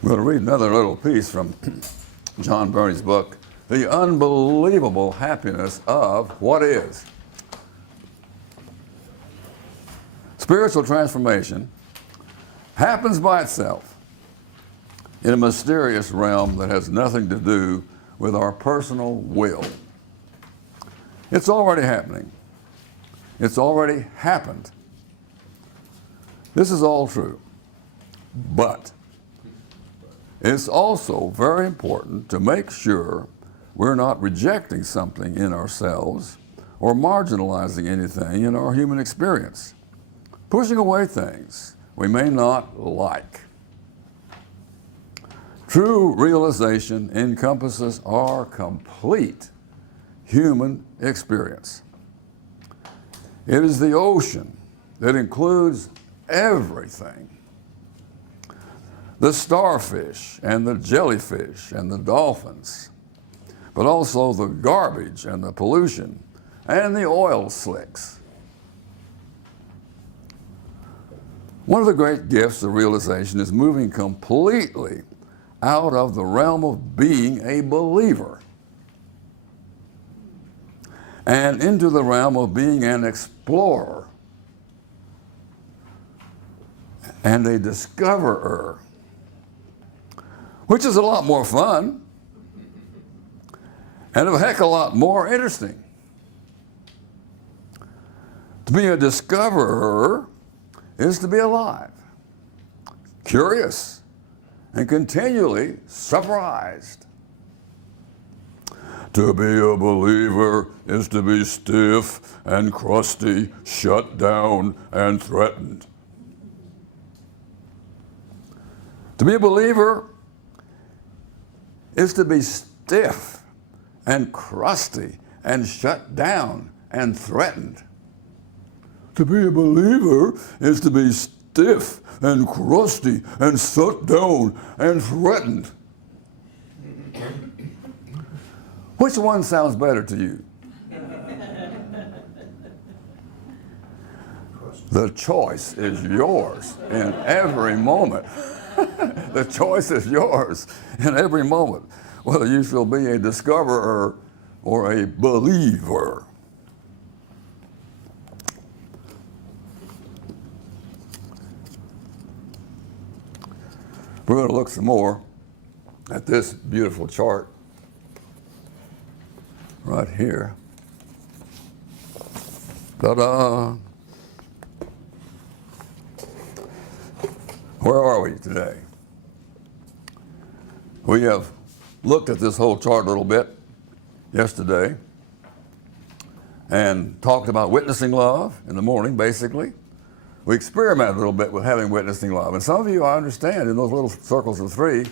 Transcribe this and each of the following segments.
We're going to read another little piece from John Burney's book, The Unbelievable Happiness of What Is. Spiritual transformation happens by itself in a mysterious realm that has nothing to do with our personal will. It's already happening. It's already happened. This is all true. But it's also very important to make sure we're not rejecting something in ourselves or marginalizing anything in our human experience, pushing away things we may not like. True realization encompasses our complete human experience. It is the ocean that includes everything. The starfish and the jellyfish and the dolphins, but also the garbage and the pollution and the oil slicks. One of the great gifts of realization is moving completely out of the realm of being a believer and into the realm of being an explorer and a discoverer, which is a lot more fun and a heck of a lot more interesting. To be a discoverer is to be alive, curious, and continually surprised. To be a believer is to be stiff and crusty, shut down and threatened. To be a believer is to be stiff and crusty and shut down and threatened. To be a believer is to be stiff and crusty and shut down and threatened. Which one sounds better to you? The choice is yours in every moment. The choice is yours in every moment, whether you shall be a discoverer or a believer. We're going to look some more at this beautiful chart right here. Ta-da! Where are we today? We have looked at this whole chart a little bit yesterday and talked about witnessing love in the morning, basically. We experimented a little bit with having witnessing love. And some of you, I understand, in those little circles of three,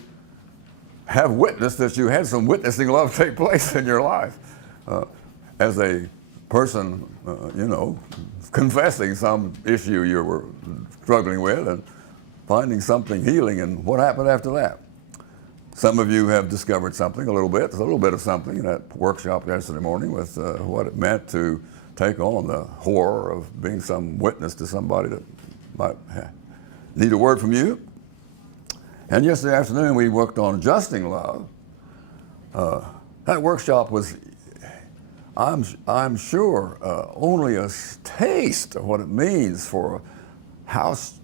have witnessed that you had some witnessing love take place in your life. As a person, confessing some issue you were struggling with and finding something healing, and what happened after that? Some of you have discovered something, a little bit of something in that workshop yesterday morning with what it meant to take on the horror of being some witness to somebody that might need a word from you. And yesterday afternoon we worked on adjusting love. That workshop was, I'm sure, only a taste of what it means for a house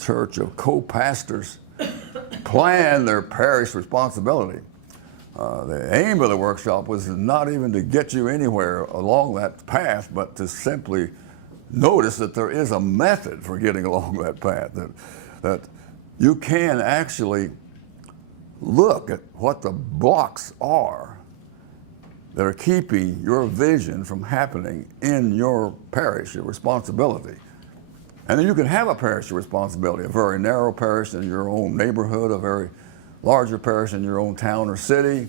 church of co-pastors plan their parish responsibility. The aim of the workshop was not even to get you anywhere along that path, but to simply notice that there is a method for getting along that path, that you can actually look at what the blocks are that are keeping your vision from happening in your parish, your responsibility. And then you can have a parish responsibility, a very narrow parish in your own neighborhood, a very larger parish in your own town or city.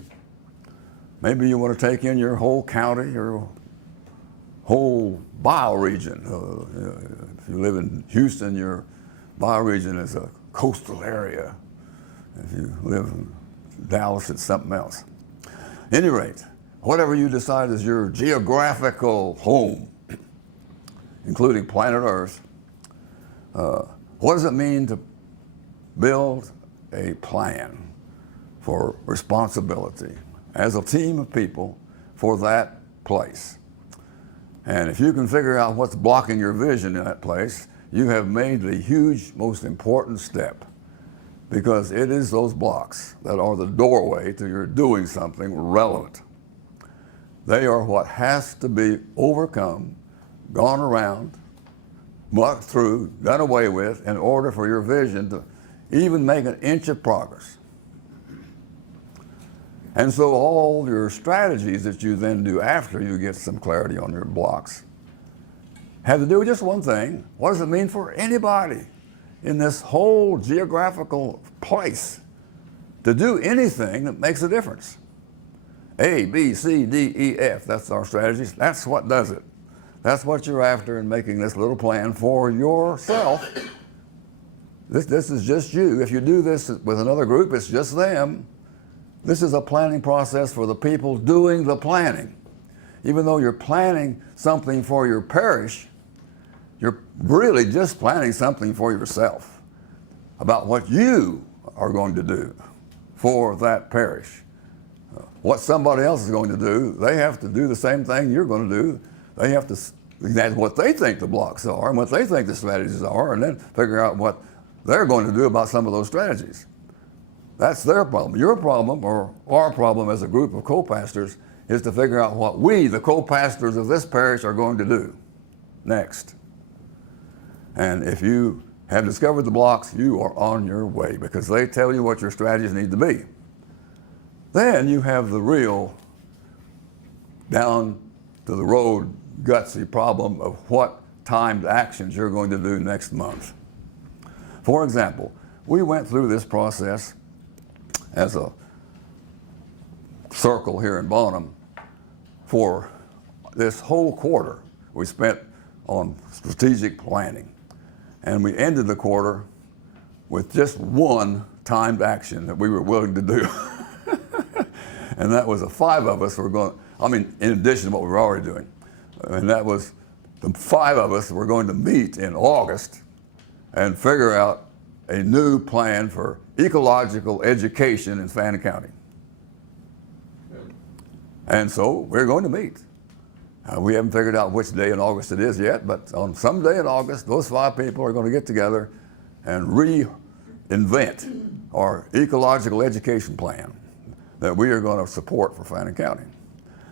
Maybe you want to take in your whole county, your whole bioregion. If you live in Houston, your bioregion is a coastal area. If you live in Dallas, it's something else. At any rate, whatever you decide is your geographical home, including planet Earth, what does it mean to build a plan for responsibility as a team of people for that place. And if you can figure out what's blocking your vision in that place, you have made the huge, most important step, because it is those blocks that are the doorway to your doing something relevant. They are what has to be overcome, gone around, mucked through, done away with in order for your vision to even make an inch of progress. And so all your strategies that you then do after you get some clarity on your blocks have to do with just one thing. What does it mean for anybody in this whole geographical place to do anything that makes a difference? A, B, C, D, E, F, that's our strategies. That's what does it. That's what you're after in making this little plan for yourself. This is just you. If you do this with another group, it's just them. This is a planning process for the people doing the planning. Even though you're planning something for your parish, you're really just planning something for yourself about what you are going to do for that parish. What somebody else is going to do, they have to do the same thing you're going to do. They have to examine what they think the blocks are and what they think the strategies are, and then figure out what they're going to do about some of those strategies. That's their problem. Your problem, or our problem as a group of co-pastors, is to figure out what we, the co-pastors of this parish, are going to do next. And if you have discovered the blocks, you are on your way, because they tell you what your strategies need to be. Then you have the real down to the road gutsy problem of what timed actions you're going to do next month. For example, we went through this process as a circle here in Bonham for this whole quarter we spent on strategic planning. And we ended the quarter with just one timed action that we were willing to do. And that was the 5 of us were going, in addition to what we were already doing. And that was the 5 of us were going to meet in August and figure out a new plan for ecological education in Fannin County. And so we're going to meet. We haven't figured out which day in August it is yet, but on some day in August, those 5 people are going to get together and reinvent our ecological education plan that we are going to support for Fannin County.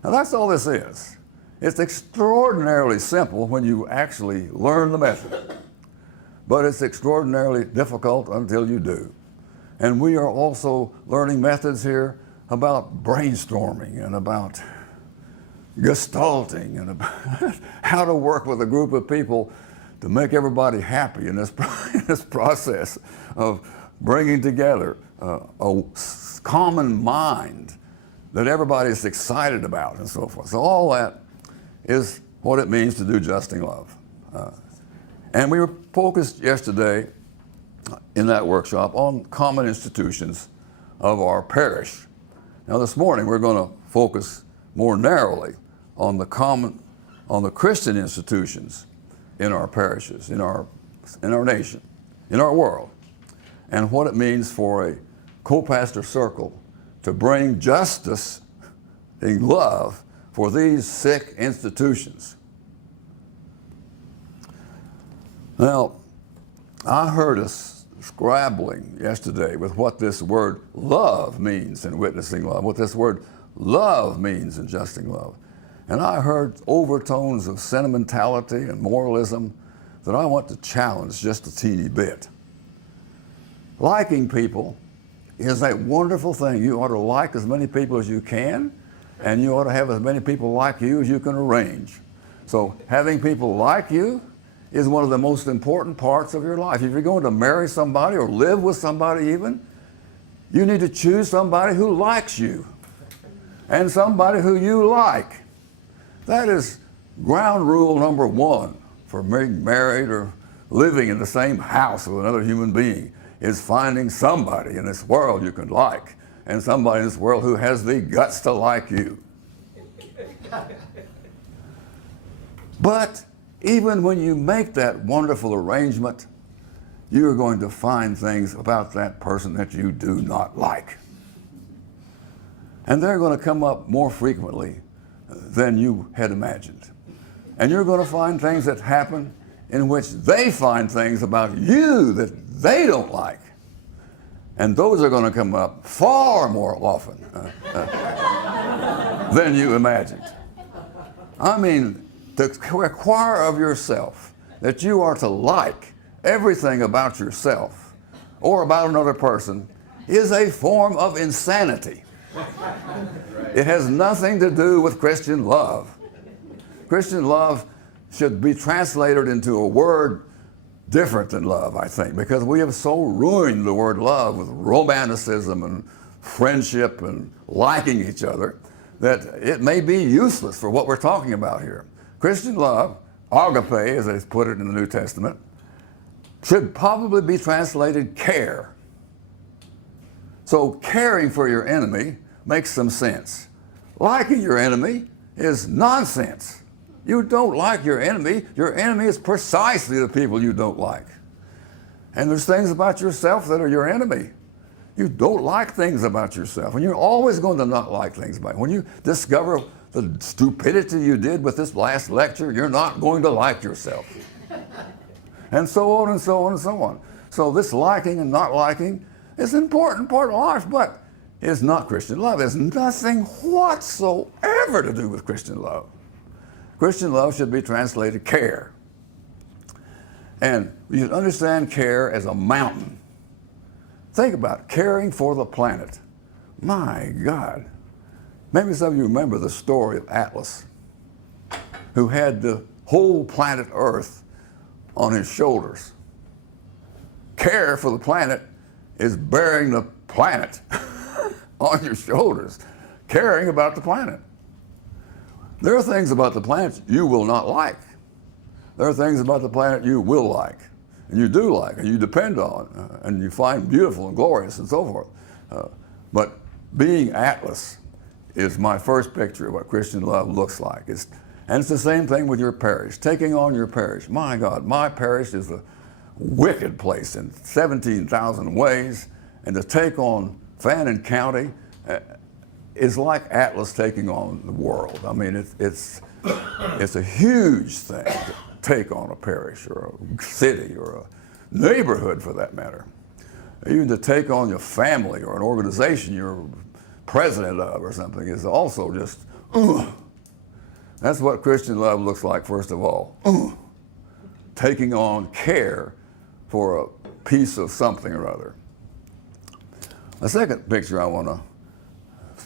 Now that's all this is. It's extraordinarily simple when you actually learn the method, but it's extraordinarily difficult until you do. And we are also learning methods here about brainstorming and about gestalting and about how to work with a group of people to make everybody happy in this process of bringing together a common mind that everybody is excited about and so forth. So all that is what it means to do Justing Love. And we were focused yesterday in that workshop on common institutions of our parish. Now this morning we're going to focus more narrowly on the Christian institutions in our parishes, in our nation, in our world, and what it means for a co-pastor circle to bring justice and love for these sick institutions. Now, I heard us scrabbling yesterday with what this word love means in witnessing love, what this word love means in Justing Love. And I heard overtones of sentimentality and moralism that I want to challenge just a teeny bit. Liking people is a wonderful thing. You ought to like as many people as you can, and you ought to have as many people like you as you can arrange. So having people like you is one of the most important parts of your life. If you're going to marry somebody or live with somebody even, you need to choose somebody who likes you and somebody who you like. That is ground rule number 1 for being married or living in the same house with another human being, is finding somebody in this world you can like, and somebody in this world who has the guts to like you. But even when you make that wonderful arrangement, you're going to find things about that person that you do not like. And they're going to come up more frequently than you had imagined. And you're going to find things that happen in which they find things about you that they don't like. And those are going to come up far more often than you imagined. I mean, to require of yourself that you are to like everything about yourself or about another person is a form of insanity. It has nothing to do with Christian love. Christian love should be translated into a word different than love, I think, because we have so ruined the word love with romanticism and friendship and liking each other that it may be useless for what we're talking about here. Christian love, agape, as they put it in the New Testament, should probably be translated care. So caring for your enemy makes some sense. Liking your enemy is nonsense. You don't like your enemy. Your enemy is precisely the people you don't like. And there's things about yourself that are your enemy. You don't like things about yourself, and you're always going to not like things about you. When you discover the stupidity you did with this last lecture, you're not going to like yourself. And so on and so on and so on. So this liking and not liking is an important part of life, but it's not Christian love. It has nothing whatsoever to do with Christian love. Christian love should be translated care. And you should understand care as a mountain. Think about it, caring for the planet. My God. Maybe some of you remember the story of Atlas, who had the whole planet Earth on his shoulders. Care for the planet is bearing the planet on your shoulders, caring about the planet. There are things about the planet you will not like. There are things about the planet you will like, and you do like, and you depend on, and you find beautiful and glorious and so forth. But being Atlas is my first picture of what Christian love looks like. And it's the same thing with your parish, taking on your parish. My God, my parish is a wicked place in 17,000 ways, and to take on Fannin County is like Atlas taking on the world. I mean, it's a huge thing to take on a parish or a city or a neighborhood for that matter. Even to take on your family or an organization you're president of or something is also just, That's what Christian love looks like, first of all. Taking on care for a piece of something or other. The second picture I want to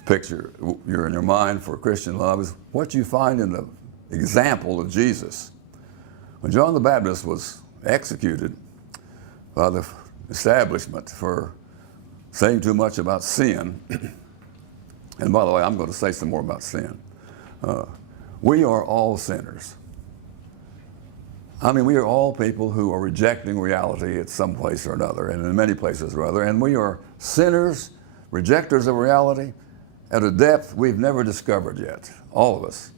picture you're in your mind for Christian love is what you find in the example of Jesus. When John the Baptist was executed by the establishment for saying too much about sin, and by the way, I'm going to say some more about sin. We are all sinners. I mean, we are all people who are rejecting reality at some place or another, and in many places or other, and we are sinners, rejectors of reality, at a depth we've never discovered yet, all of us.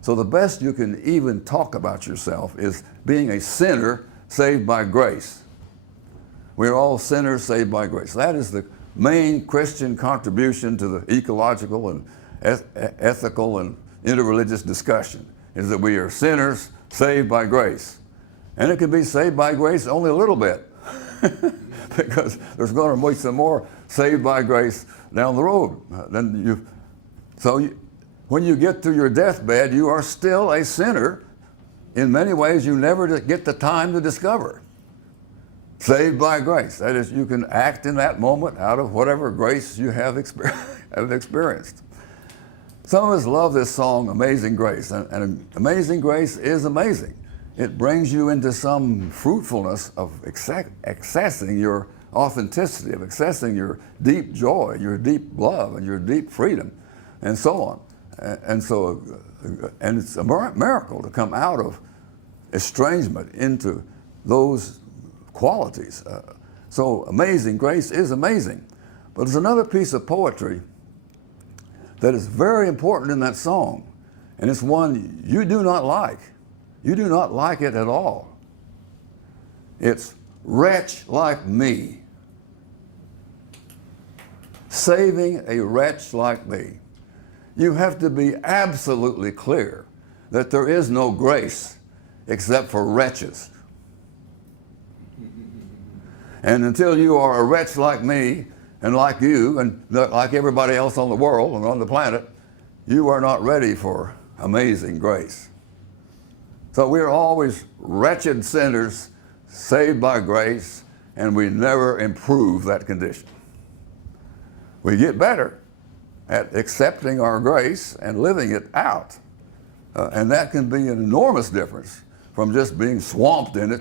So the best you can even talk about yourself is being a sinner saved by grace. We are all sinners saved by grace. That is the main Christian contribution to the ecological and ethical and interreligious discussion, is that we are sinners saved by grace. And it can be saved by grace only a little bit, because there's going to be some more saved by grace down the road. When you get to your deathbed, you are still a sinner in many ways you never get the time to discover. Saved by grace. That is, you can act in that moment out of whatever grace you have experienced. Some of us love this song, Amazing Grace, and Amazing Grace is amazing. It brings you into some fruitfulness of accessing your authenticity, of accessing your deep joy, your deep love, and your deep freedom, and so on. And it's a miracle to come out of estrangement into those qualities. So Amazing Grace is amazing. But there's another piece of poetry that is very important in that song, and it's one you do not like. You do not like it at all. It's wretch like me. Saving a wretch like me. You have to be absolutely clear that there is no grace except for wretches. And until you are a wretch like me and like you and like everybody else on the world and on the planet, you are not ready for amazing grace. So we're always wretched sinners saved by grace, and we never improve that condition. We get better at accepting our grace and living it out. And that can be an enormous difference from just being swamped in it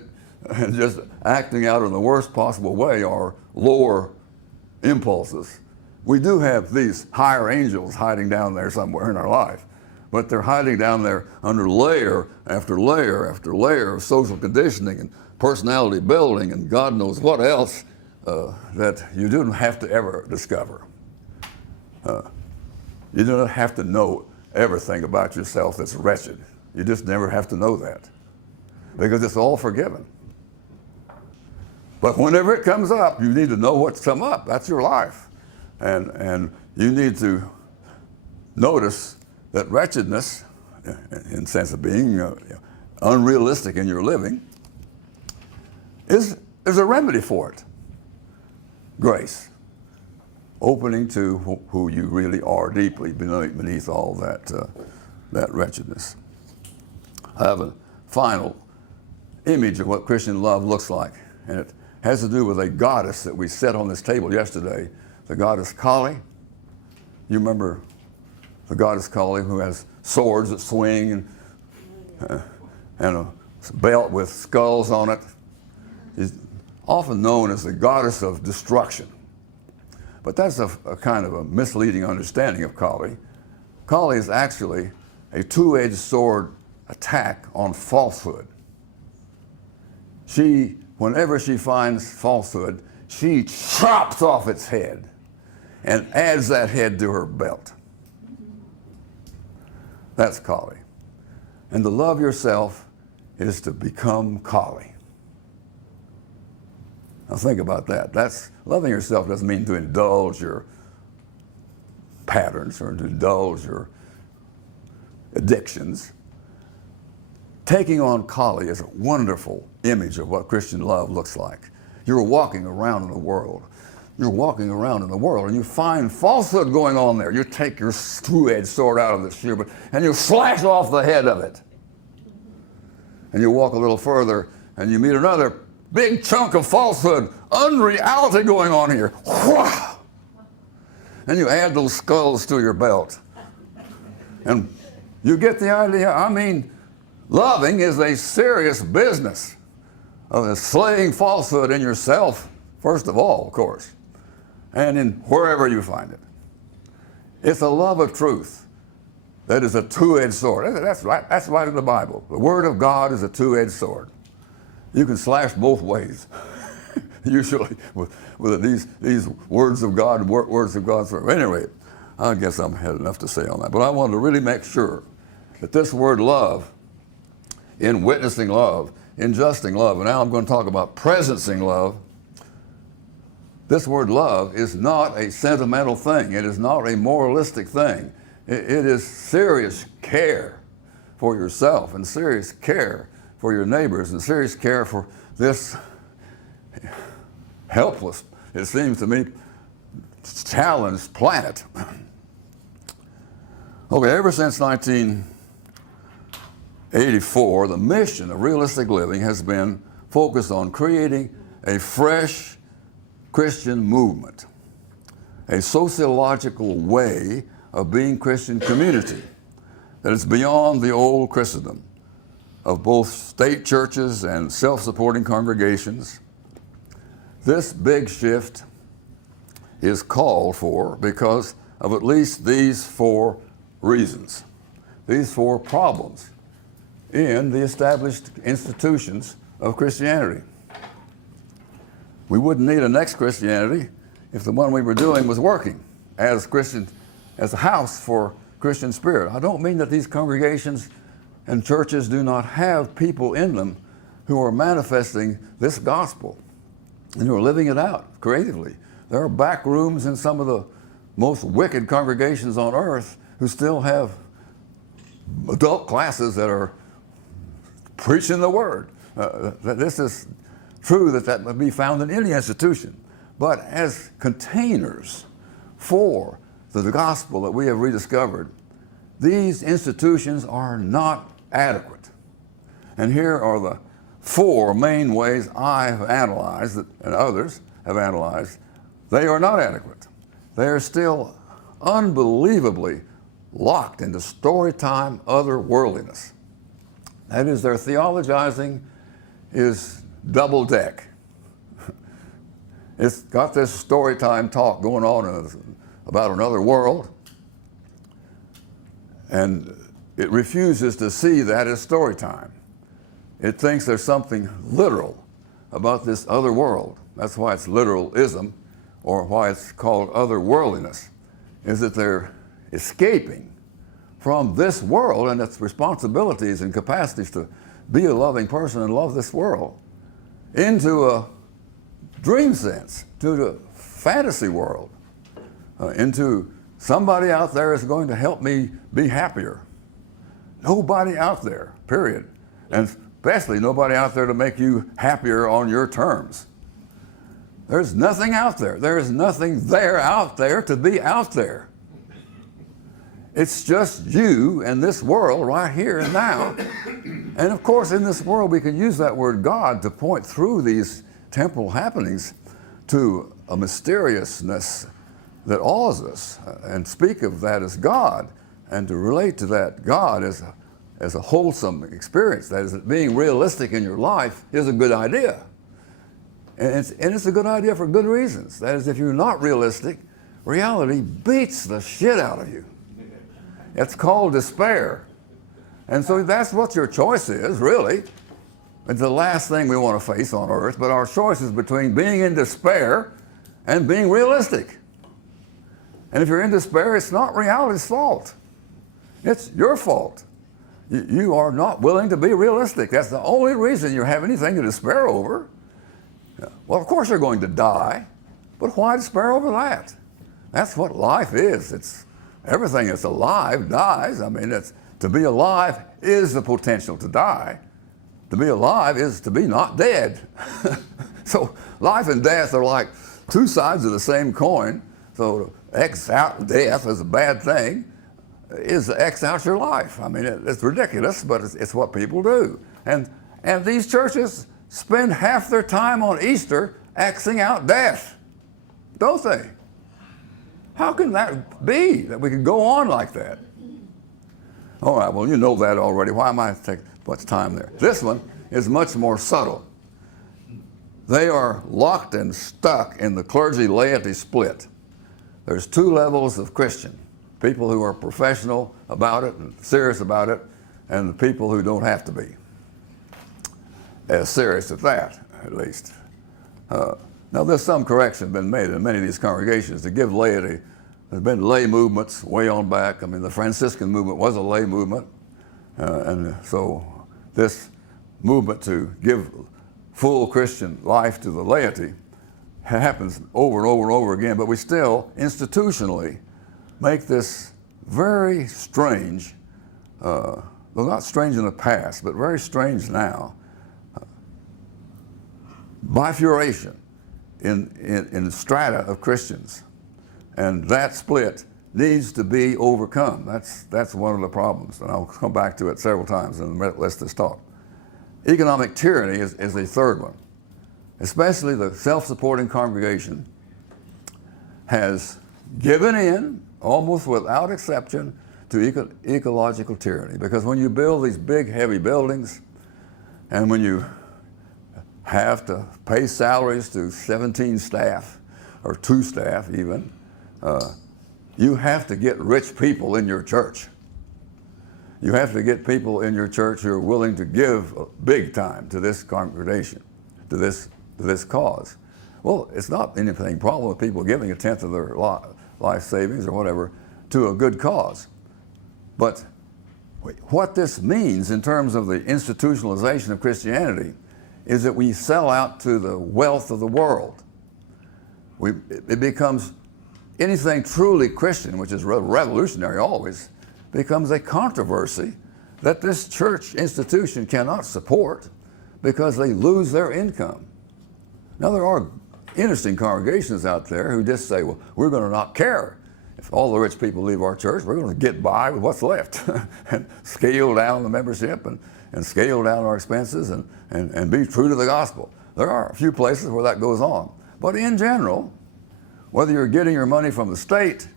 and just acting out in the worst possible way our lower impulses. We do have these higher angels hiding down there somewhere in our life, but they're hiding down there under layer after layer after layer of social conditioning and personality building and God knows what else that you don't have to ever discover. You don't have to know everything about yourself that's wretched. You just never have to know that because it's all forgiven. But whenever it comes up, you need to know what's come up. That's your life. And you need to notice that wretchedness, in the sense of being unrealistic in your living, is a remedy for it. Grace. Opening to who you really are deeply beneath all that wretchedness. I have a final image of what Christian love looks like, and it has to do with a goddess that we set on this table yesterday, the goddess Kali. You remember the goddess Kali, who has swords that swing and a belt with skulls on it. She's often known as the goddess of destruction. But that's a kind of a misleading understanding of Kali. Kali is actually a two-edged sword attack on falsehood. Whenever she finds falsehood, she chops off its head and adds that head to her belt. That's Kali. And to love yourself is to become Kali. Now think about that. Loving yourself doesn't mean to indulge your patterns or to indulge your addictions. Taking on Kali is a wonderful image of what Christian love looks like. You're walking around in the world. You're walking around in the world and you find falsehood going on there. You take your two-edged sword out of the shear and you slash off the head of it. And you walk a little further and you meet another big chunk of falsehood, unreality going on here. And you add those skulls to your belt. And you get the idea. I mean, loving is a serious business of slaying falsehood in yourself, first of all, of course, and in wherever you find it. It's a love of truth that is a two-edged sword. That's right in the Bible. The Word of God is a two-edged sword. You can slash both ways, usually with these words of God, words of God. Anyway, I guess I've had enough to say on that. But I wanted to really make sure that this word love, in witnessing love, in justing love, and now I'm going to talk about presencing love. This word love is not a sentimental thing. It is not a moralistic thing. It is serious care for yourself and serious care for your neighbors and serious care for this helpless, it seems to me, challenged planet. Okay, ever since 1984, the mission of Realistic Living has been focused on creating a fresh Christian movement, a sociological way of being Christian community that is beyond the old Christendom of both state churches and self-supporting congregations. This big shift is called for because of at least these four reasons, these four problems in the established institutions of Christianity. We wouldn't need a next Christianity if the one we were doing was working as a house for Christian spirit. I don't mean that these congregations and churches do not have people in them who are manifesting this gospel. and who are living it out creatively. There are back rooms in some of the most wicked congregations on earth who still have adult classes that are preaching the word. This is true that would be found in any institution. But as containers for the gospel that we have rediscovered, these institutions are not adequate. And here are the 4 main ways I have analyzed, and others have analyzed. They are not adequate. They are still unbelievably locked into storytime otherworldliness. That is, their theologizing is double deck. It's got this storytime talk going on about another world, and it refuses to see that as story time. It thinks there's something literal about this other world. That's why it's literalism, or why it's called otherworldliness, is that they're escaping from this world and its responsibilities and capacities to be a loving person and love this world into a dream sense, to the fantasy world, into somebody out there is going to help me be happier. Nobody out there, period. And especially nobody out there to make you happier on your terms. There's nothing out there. There is nothing there out there to be out there. It's just you and this world right here and now. And of course, in this world, we can use that word God to point through these temporal happenings to a mysteriousness that awes us, and speak of that as God, and to relate to that God as a wholesome experience. That is, that being realistic in your life is a good idea. And it's a good idea for good reasons. That is, if you're not realistic, reality beats the shit out of you. It's called despair. And so that's what your choice is, really. It's the last thing we want to face on earth, but our choice is between being in despair and being realistic. And if you're in despair, it's not reality's fault. It's your fault. You are not willing to be realistic. That's the only reason you have anything to despair over. Well, of course you're going to die, but why despair over that? That's what life is. It's everything that's alive dies. I mean, to be alive is the potential to die. To be alive is to be not dead. So life and death are like 2 sides of the same coin. So to X out death is a bad thing, is to X out your life. I mean, it's ridiculous, but it's what people do. And these churches spend half their time on Easter Xing out death, don't they? How can that be, that we can go on like that? All right, well, you know that already. Why am I taking much time there? This one is much more subtle. They are locked and stuck in the clergy-laity split. There's 2 levels of Christian: people who are professional about it and serious about it, and the people who don't have to be as serious at that, at least. Now, there's some correction been made in many of these congregations to give laity. There's been lay movements way on back. I mean, the Franciscan movement was a lay movement. And so this movement to give full Christian life to the laity happens over and over and over again, but we still institutionally make this very strange, though not strange in the past, but very strange now, bifurcation in strata of Christians. And that split needs to be overcome. That's one of the problems, and I'll come back to it several times in the rest of this talk. Economic tyranny is a third one. Especially the self-supporting congregation has given in, almost without exception, to ecological tyranny. Because when you build these big, heavy buildings, and when you have to pay salaries to 17 staff, or 2 staff even, you have to get rich people in your church. You have to get people in your church who are willing to give big time to this congregation, to this cause. Well, it's not anything problem with people giving 1/10 of their life savings or whatever to a good cause. But what this means in terms of the institutionalization of Christianity is that we sell out to the wealth of the world. It becomes anything truly Christian, which is revolutionary always, becomes a controversy that this church institution cannot support because they lose their income. Now, there are interesting congregations out there who just say, well, we're going to not care. If all the rich people leave our church, we're going to get by with what's left and scale down the membership and scale down our expenses and be true to the gospel. There are a few places where that goes on. But in general, whether you're getting your money from the state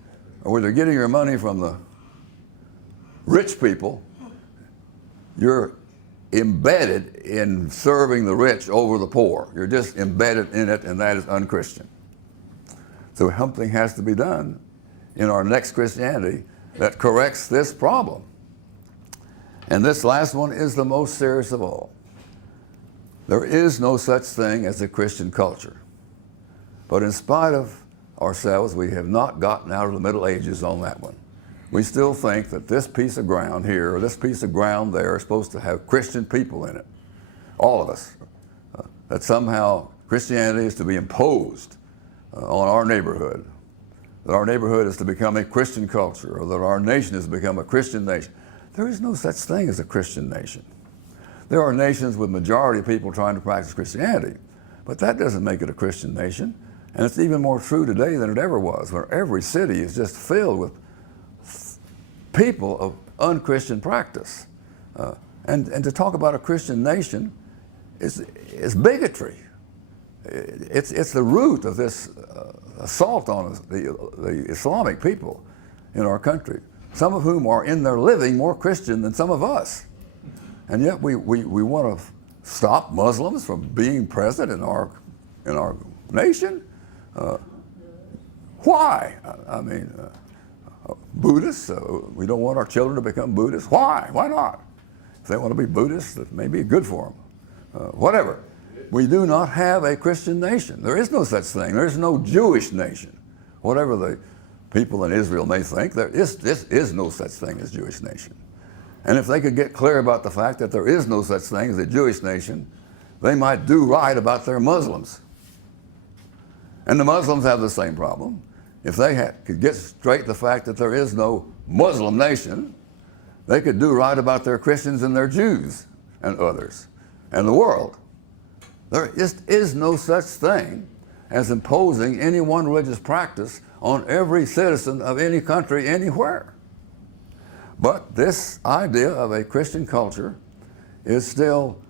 or whether you're getting your money from the rich people, you're embedded in serving the rich over the poor. You're just embedded in it, and that is unchristian. So something has to be done in our next Christianity that corrects this problem. And this last one is the most serious of all. There is no such thing as a Christian culture. But in spite of ourselves, we have not gotten out of the Middle Ages on that one. We still think that this piece of ground here or this piece of ground there is supposed to have Christian people in it. All of us. That somehow Christianity is to be imposed on our neighborhood. That our neighborhood is to become a Christian culture, or that our nation has become a Christian nation. There is no such thing as a Christian nation. There are nations with majority of people trying to practice Christianity, but that doesn't make it a Christian nation. And it's even more true today than it ever was, where every city is just filled with people of unchristian practice. And to talk about a Christian nation is bigotry. It's the root of this assault on the Islamic people in our country, some of whom are in their living more Christian than some of us. And yet we want to stop Muslims from being present in our nation? Why? I mean, Buddhists, we don't want our children to become Buddhists. Why? Why not? If they want to be Buddhists, that may be good for them. Whatever. We do not have a Christian nation. There is no such thing. There is no Jewish nation. Whatever the people in Israel may think, there is no such thing as Jewish nation. And if they could get clear about the fact that there is no such thing as a Jewish nation, they might do right about their Muslims. And the Muslims have the same problem. If they could get straight the fact that there is no Muslim nation, they could do right about their Christians and their Jews and others and the world. There just is no such thing as imposing any one religious practice on every citizen of any country anywhere. But this idea of a Christian culture is still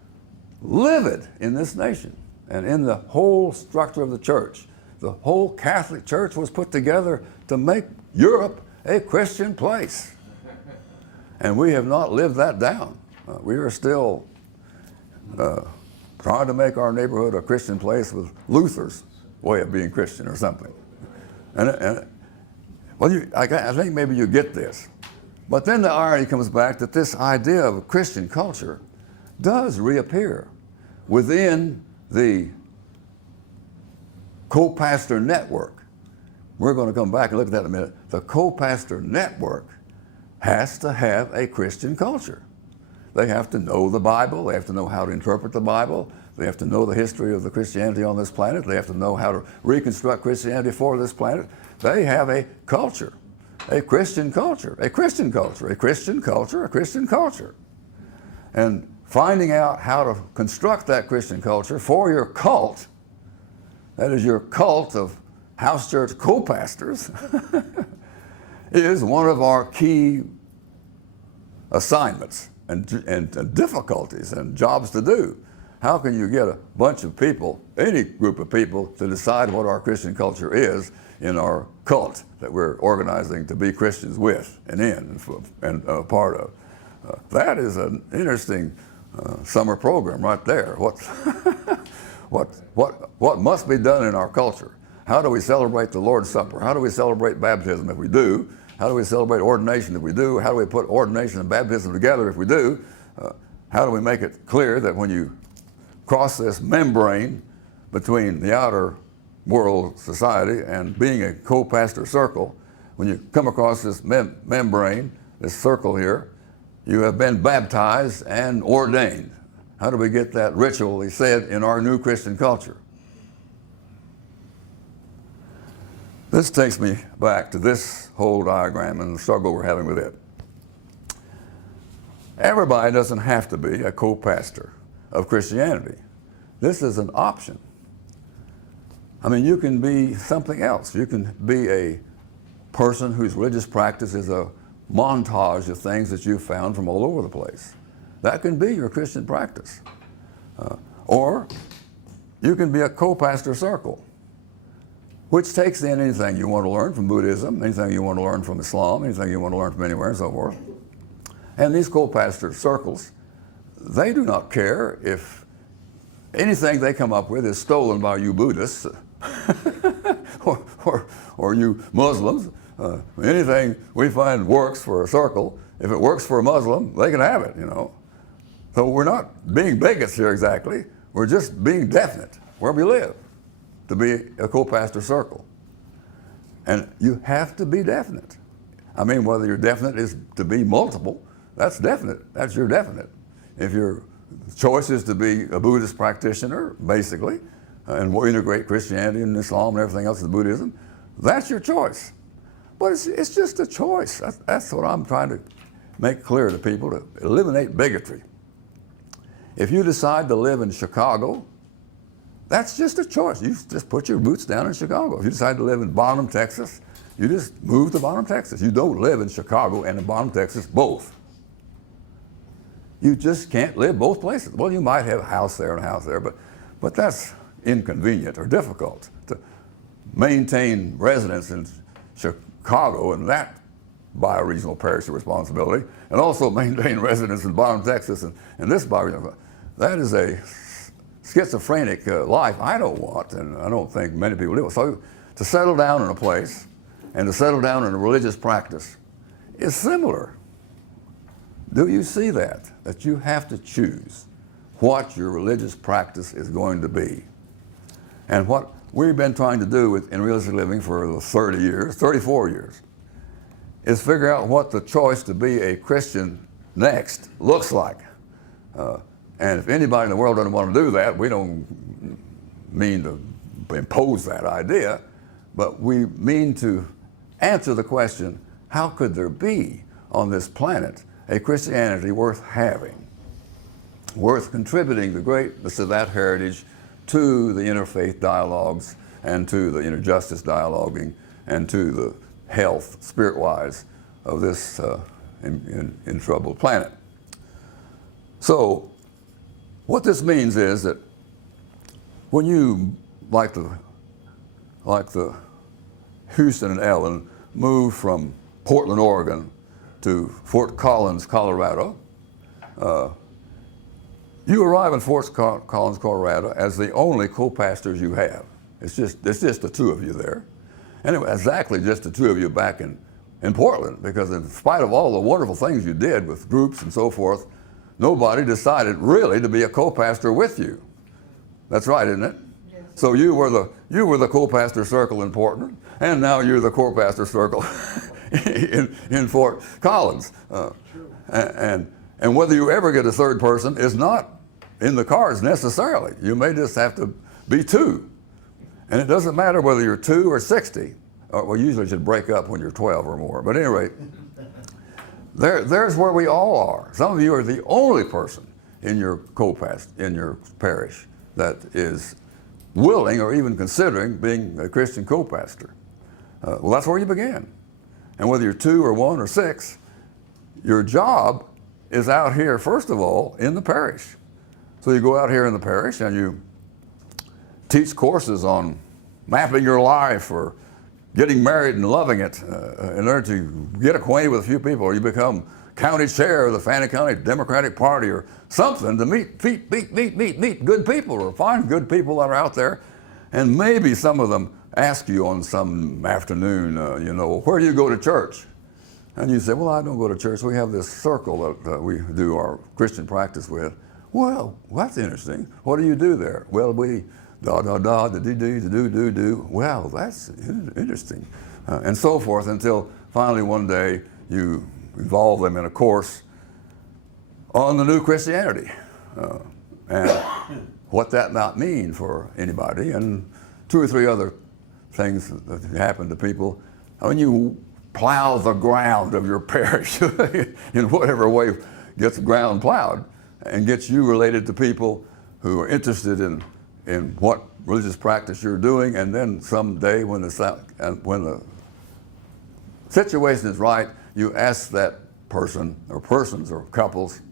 livid in this nation and in the whole structure of the church. The whole Catholic Church was put together to make Europe a Christian place. And we have not lived that down. We are still trying to make our neighborhood a Christian place with Luther's way of being Christian or something. Well, I think maybe you get this. But then the irony comes back that this idea of a Christian culture does reappear within the co-pastor network. We're going to come back and look at that in a minute. The co-pastor network has to have a Christian culture. They have to know the Bible. They have to know how to interpret the Bible. They have to know the history of the Christianity on this planet. They have to know how to reconstruct Christianity for this planet. They have a culture, a Christian culture, a Christian culture, a Christian culture, a Christian culture. And finding out how to construct that Christian culture for your cult, that is your cult of house church co-pastors, is one of our key assignments and difficulties and jobs to do. How can you get a bunch of people, any group of people, to decide what our Christian culture is in our cult that we're organizing to be Christians with and in and a part of? That is an interesting summer program right there. What must be done in our culture? How do we celebrate the Lord's Supper? How do we celebrate baptism if we do? How do we celebrate ordination if we do? How do we put ordination and baptism together if we do? How do we make it clear that when you cross this membrane between the outer world society and being a co-pastor circle, when you come across this membrane, this circle here, you have been baptized and ordained. How do we get that ritual, he said, in our new Christian culture? This takes me back to this whole diagram and the struggle we're having with it. Everybody doesn't have to be a co-pastor of Christianity. This is an option. I mean, you can be something else. You can be a person whose religious practice is a montage of things that you've found from all over the place. That can be your Christian practice. Or you can be a co-pastor circle, which takes in anything you want to learn from Buddhism, anything you want to learn from Islam, anything you want to learn from anywhere, and so forth. And these co-pastor circles, they do not care if anything they come up with is stolen by you Buddhists or you Muslims. Anything we find works for a circle, if it works for a Muslim, they can have it, you know. So we're not being bigots here exactly. We're just being definite where we live to be a co-pastor circle. And you have to be definite. I mean, whether your definite is to be multiple, that's definite. That's your definite. If your choice is to be a Buddhist practitioner, basically, and we'll integrate Christianity and Islam and everything else in Buddhism, that's your choice. But it's just a choice. That's what I'm trying to make clear to people, to eliminate bigotry. If you decide to live in Chicago, that's just a choice. You just put your boots down in Chicago. If you decide to live in Bonham, Texas, you just move to Bonham, Texas. You don't live in Chicago and in Bonham, Texas, both. You just can't live both places. Well, you might have a house there and a house there, but that's inconvenient or difficult to maintain residence in Chicago, and that bioregional parish of responsibility, and also maintain residence in Bonham, Texas, and this bioregional. That is a schizophrenic life I don't want, and I don't think many people do. So to settle down in a place and to settle down in a religious practice is similar. Do you see that? That you have to choose what your religious practice is going to be. And what we've been trying to do in Realistic Living for 34 years, is figure out what the choice to be a Christian next looks like. And if anybody in the world doesn't want to do that, we don't mean to impose that idea, but we mean to answer the question, how could there be on this planet a Christianity worth having, worth contributing the greatness of that heritage to the interfaith dialogues and to the interjustice dialoguing and to the health, spirit-wise, of this in troubled planet. So what this means is that when you, like the Houston and Ellen, move from Portland, Oregon to Fort Collins, Colorado, you arrive in Fort Collins, Colorado as the only co-pastors you have. It's just the two of you there. Anyway, exactly just the two of you back in Portland, because in spite of all the wonderful things you did with groups and so forth, nobody decided really to be a co-pastor with you. That's right, isn't it? Yes. So you were the co-pastor circle in Portland, and now you're the co-pastor circle in Fort Collins. And whether you ever get a third person is not in the cards necessarily. You may just have to be two. And it doesn't matter whether you're 2 or 60. Well, usually you should break up when you're 12 or more. But at any rate, there's where we all are. Some of you are the only person in your parish that is willing or even considering being a Christian co-pastor. Well, that's where you began. And whether you're 2 or 1 or 6, your job is out here, first of all, in the parish. So you go out here in the parish and you teach courses on mapping your life or getting married and loving it in order to get acquainted with a few people, or you become county chair of the Fannin County Democratic Party or something to meet good people or find good people that are out there. And maybe some of them ask you on some afternoon, where do you go to church? And you say, well, I don't go to church. We have this circle that we do our Christian practice with. Well, that's interesting. What do you do there? Well, we do. Well, that's interesting. And so forth until finally one day you involve them in a course on the new Christianity. and what that might mean for anybody, and 2 or 3 other things that happen to people. When you plow the ground of your parish in whatever way gets the ground plowed and gets you related to people who are interested in what religious practice you're doing, and then someday when the situation is right, you ask that person or persons or couples,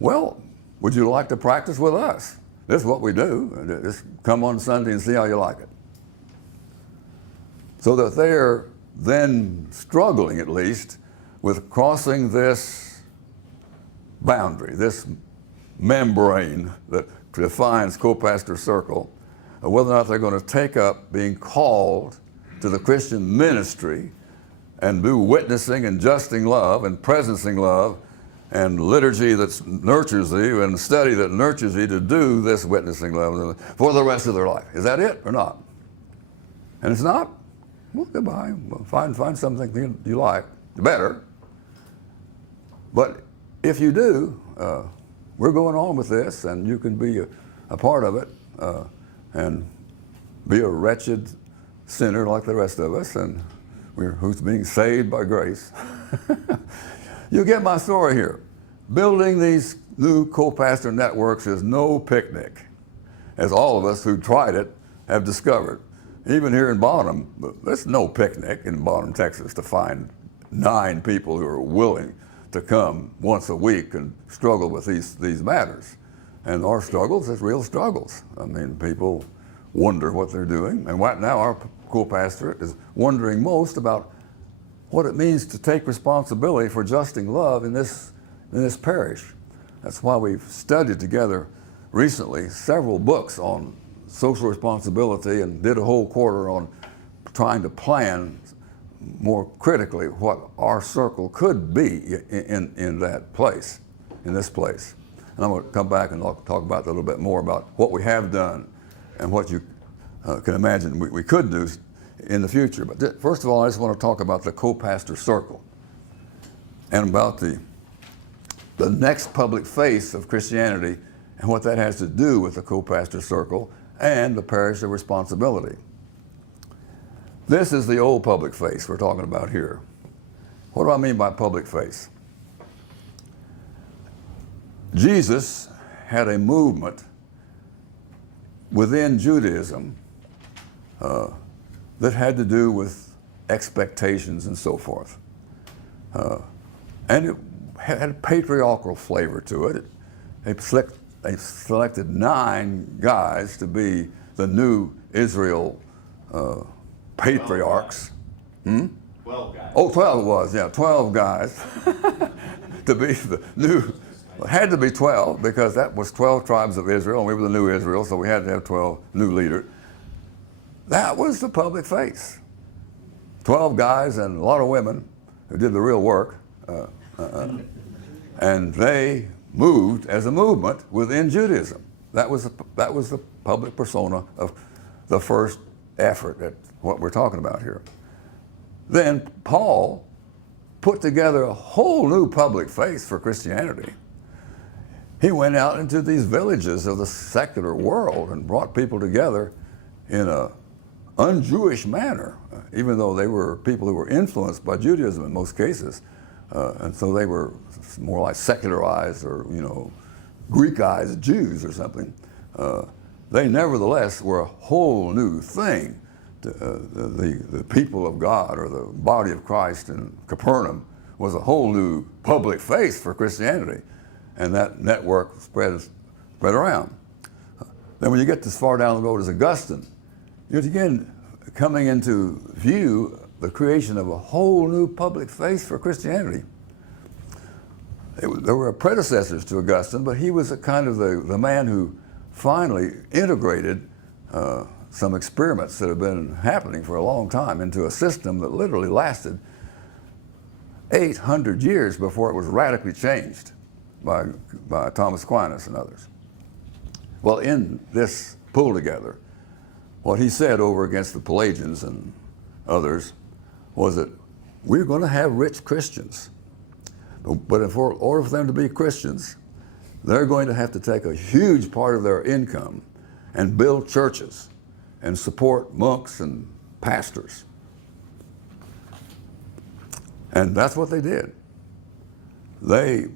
well, would you like to practice with us? This is what we do. Just come on Sunday and see how you like it. So that they're then struggling, at least, with crossing this boundary, this membrane that defines co-pastor circle, whether or not they're going to take up being called to the Christian ministry and do witnessing and justing love and presencing love and liturgy that nurtures you and study that nurtures you to do this witnessing love for the rest of their life. Is that it or not? And it's not? Well, goodbye. Well, find something you like, better. But if you do, we're going on with this, and you can be a part of it and be a wretched sinner like the rest of us, and who's being saved by grace. You get my story here. Building these new co-pastor networks is no picnic, as all of us who tried it have discovered. Even here in Bonham, there's no picnic in Bonham, Texas, to find 9 people who are willing to come once a week and struggle with these matters. And our struggles is real struggles. I mean, people wonder what they're doing. And right now our co-pastorate is wondering most about what it means to take responsibility for justing love in this parish. That's why we've studied together recently several books on social responsibility and did a whole quarter on trying to plan more critically what our circle could be in that place, in this place. And I'm going to come back and talk about a little bit more about what we have done and what you can imagine we could do in the future. But first of all, I just want to talk about the co-pastor circle and about the next public face of Christianity and what that has to do with the co-pastor circle and the parish of responsibility. This is the old public face we're talking about here. What do I mean by public face? Jesus had a movement within Judaism that had to do with expectations and so forth. And it had a patriarchal flavor to it. They selected 9 guys to be the new Israel patriarchs. 12 guys. Oh, 12 it was, yeah, 12 guys to be the new. It had to be 12 because that was 12 tribes of Israel, and we were the new Israel, so we had to have 12 new leaders. That was the public face. 12 guys and a lot of women who did the real work, and they moved as a movement within Judaism. That was the public persona of the first effort at what we're talking about here. Then Paul put together a whole new public face for Christianity. He went out into these villages of the secular world and brought people together in an un-Jewish manner, even though they were people who were influenced by Judaism in most cases. And so they were more like secularized or, Greekized Jews or something. They nevertheless were a whole new thing. The people of God or the body of Christ in Capernaum was a whole new public face for Christianity. And that network spread around. Then when you get as far down the road as Augustine, you're again coming into view the creation of a whole new public face for Christianity. There were predecessors to Augustine, but he was a kind of the man who finally integrated some experiments that have been happening for a long time into a system that literally lasted 800 years before it was radically changed by Thomas Aquinas and others. Well, in this pull together, what he said over against the Pelagians and others was that we're going to have rich Christians, but in order for them to be Christians, they're going to have to take a huge part of their income and build churches and support monks and pastors. And that's what they did. They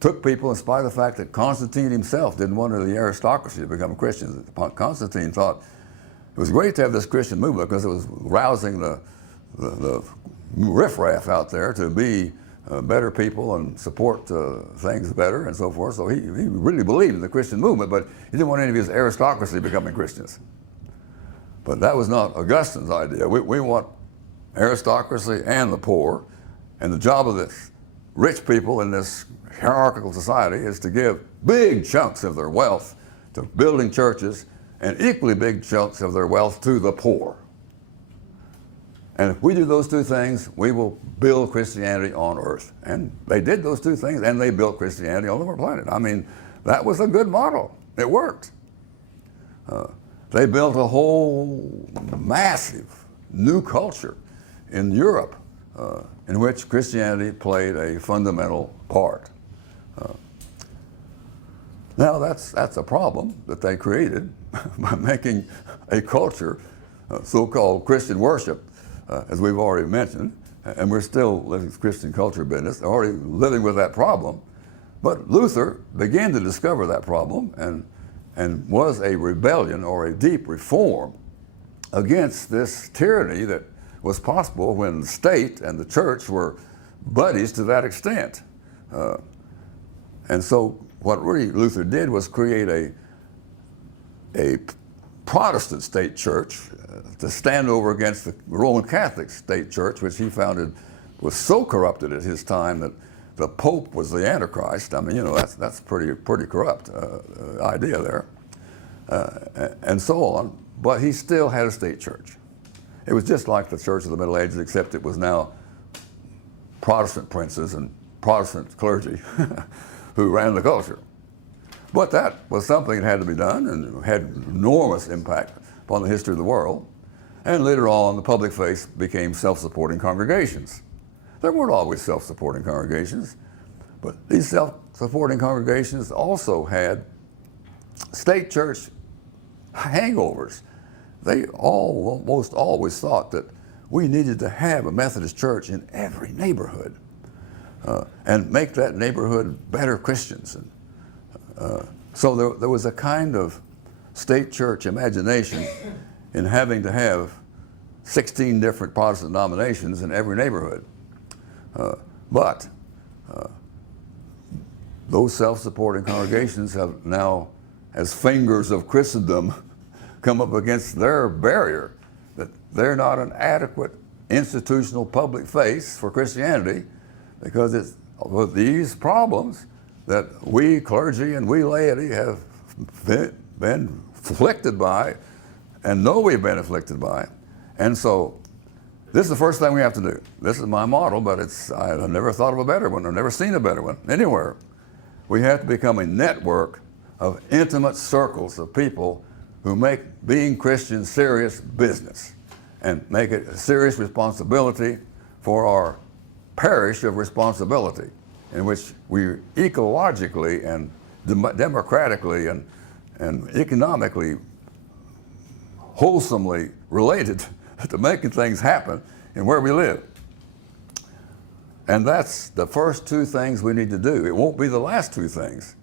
took people, in spite of the fact that Constantine himself didn't want the aristocracy to become Christians. Constantine thought it was great to have this Christian movement because it was rousing the riffraff out there to be better people and support things better and so forth. So he really believed in the Christian movement, but he didn't want any of his aristocracy becoming Christians. But that was not Augustine's idea. We want aristocracy and the poor, and the job of the rich people in this hierarchical society is to give big chunks of their wealth to building churches and equally big chunks of their wealth to the poor. And if we do those two things, we will build Christianity on earth. And they did those two things, and they built Christianity all over the planet. I mean, that was a good model. It worked. They built a whole massive new culture in Europe in which Christianity played a fundamental part. Now that's a problem that they created by making a culture, so-called Christian worship, as we've already mentioned, and we're still living Christian culture business, already living with that problem. But Luther began to discover that problem and was a rebellion or a deep reform against this tyranny that was possible when the state and the church were buddies to that extent. And so what really Luther did was create a Protestant state church to stand over against the Roman Catholic state church, which he founded was so corrupted at his time that the Pope was the Antichrist. I mean, you know, that's pretty corrupt idea there, and so on. But he still had a state church. It was just like the Church of the Middle Ages, except it was now Protestant princes and Protestant clergy who ran the culture. But that was something that had to be done and had enormous impact upon the history of the world. And later on, the public faith became self-supporting congregations. There weren't always self-supporting congregations, but these self-supporting congregations also had state church hangovers. They almost always thought that we needed to have a Methodist church in every neighborhood and make that neighborhood better Christians. So there was a kind of state church imagination in having to have 16 different Protestant denominations in every neighborhood. But those self-supporting congregations have now, as fingers of Christendom, come up against their barrier that they're not an adequate institutional public face for Christianity because it's with these problems that we clergy and we laity have been afflicted by and know we've been afflicted by. And so this is the first thing we have to do. This is my model, but I've never thought of a better one. I've never seen a better one anywhere. We have to become a network of intimate circles of people who make being Christian serious business and make it a serious responsibility for our parish of responsibility, in which we ecologically and democratically and economically wholesomely related to making things happen in where we live. And that's the first two things we need to do. It won't be the last two things,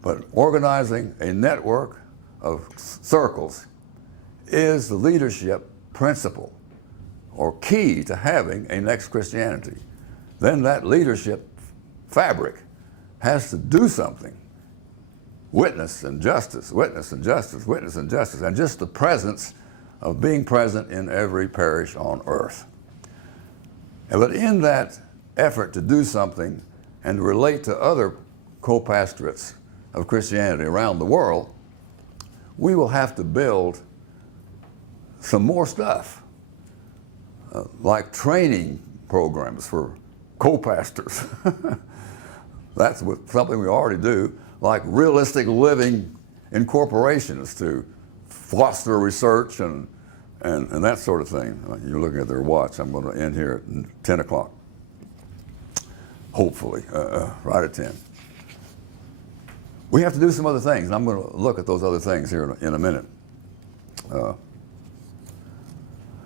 but organizing a network of circles is the leadership principle or key to having a next Christianity. Then that leadership fabric has to do something. Witness and justice, witness and justice, witness and justice, and just the presence of being present in every parish on earth. But in that effort to do something and to relate to other co-pastorates of Christianity around the world, we will have to build some more stuff, like training programs for co-pastors. That's something we already do, like Realistic Living Incorporations to foster research and that sort of thing. You're looking at their watch. I'm going to end here at 10 o'clock, hopefully, right at 10. we have to do some other things, and I'm going to look at those other things here in a minute.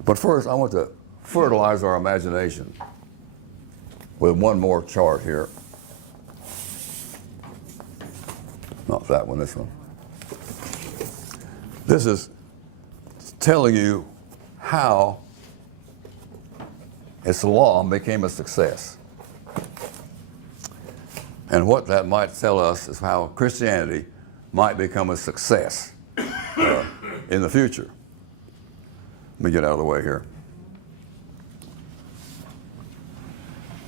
But first, I want to fertilize our imagination with one more chart here. Not that one, this one. This is telling you how Islam became a success. And what that might tell us is how Christianity might become a success in the future. Let me get out of the way here.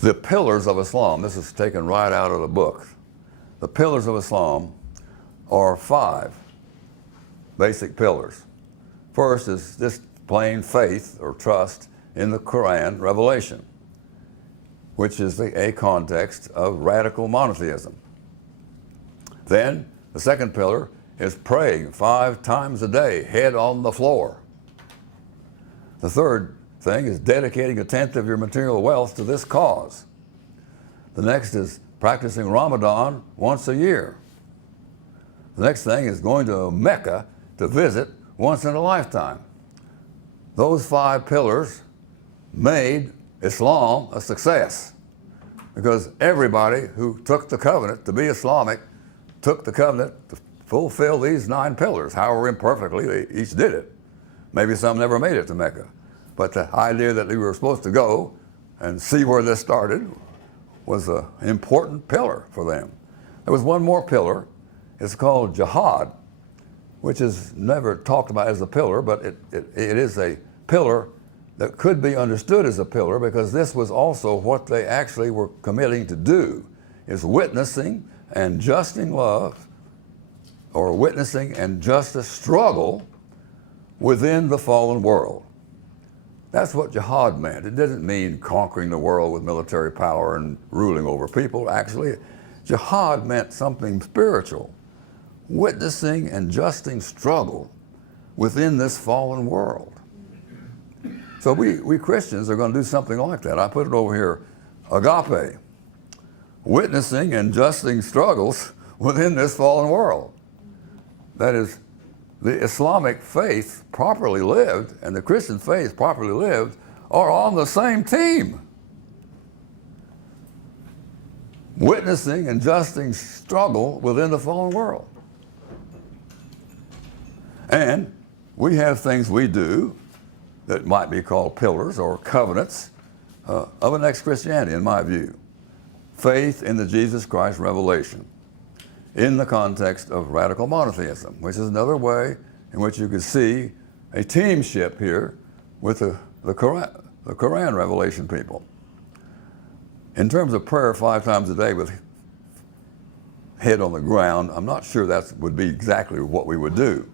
The pillars of Islam, this is taken right out of the book. The pillars of Islam are 5 basic pillars. First is just plain faith or trust in the Quran revelation, which is a context of radical monotheism. Then the second pillar is praying 5 times a day, head on the floor. The third thing is dedicating 1/10 of your material wealth to this cause. The next is practicing Ramadan once a year. The next thing is going to Mecca to visit once in a lifetime. Those 5 pillars made Islam a success, because everybody who took the covenant to be Islamic took the covenant to fulfill these 9 pillars, however imperfectly they each did it. Maybe some never made it to Mecca, but the idea that we were supposed to go and see where this started was an important pillar for them. There was one more pillar. It's called jihad, which is never talked about as a pillar, but it is a pillar that could be understood as a pillar, because this was also what they actually were committing to do, is witnessing and justing love, or witnessing and justice struggle within the fallen world. That's what jihad meant. It didn't mean conquering the world with military power and ruling over people. Actually, jihad meant something spiritual, witnessing and justing struggle within this fallen world. So we Christians are going to do something like that. I put it over here, agape, witnessing and justing struggles within this fallen world. That is, the Islamic faith properly lived and the Christian faith properly lived are on the same team. Witnessing and justing struggle within the fallen world. And we have things we do that might be called pillars or covenants of an ex-Christianity, in my view. Faith in the Jesus Christ revelation in the context of radical monotheism, which is another way in which you could see a teamship here with the Quran revelation people. In terms of prayer 5 times a day with head on the ground, I'm not sure that would be exactly what we would do.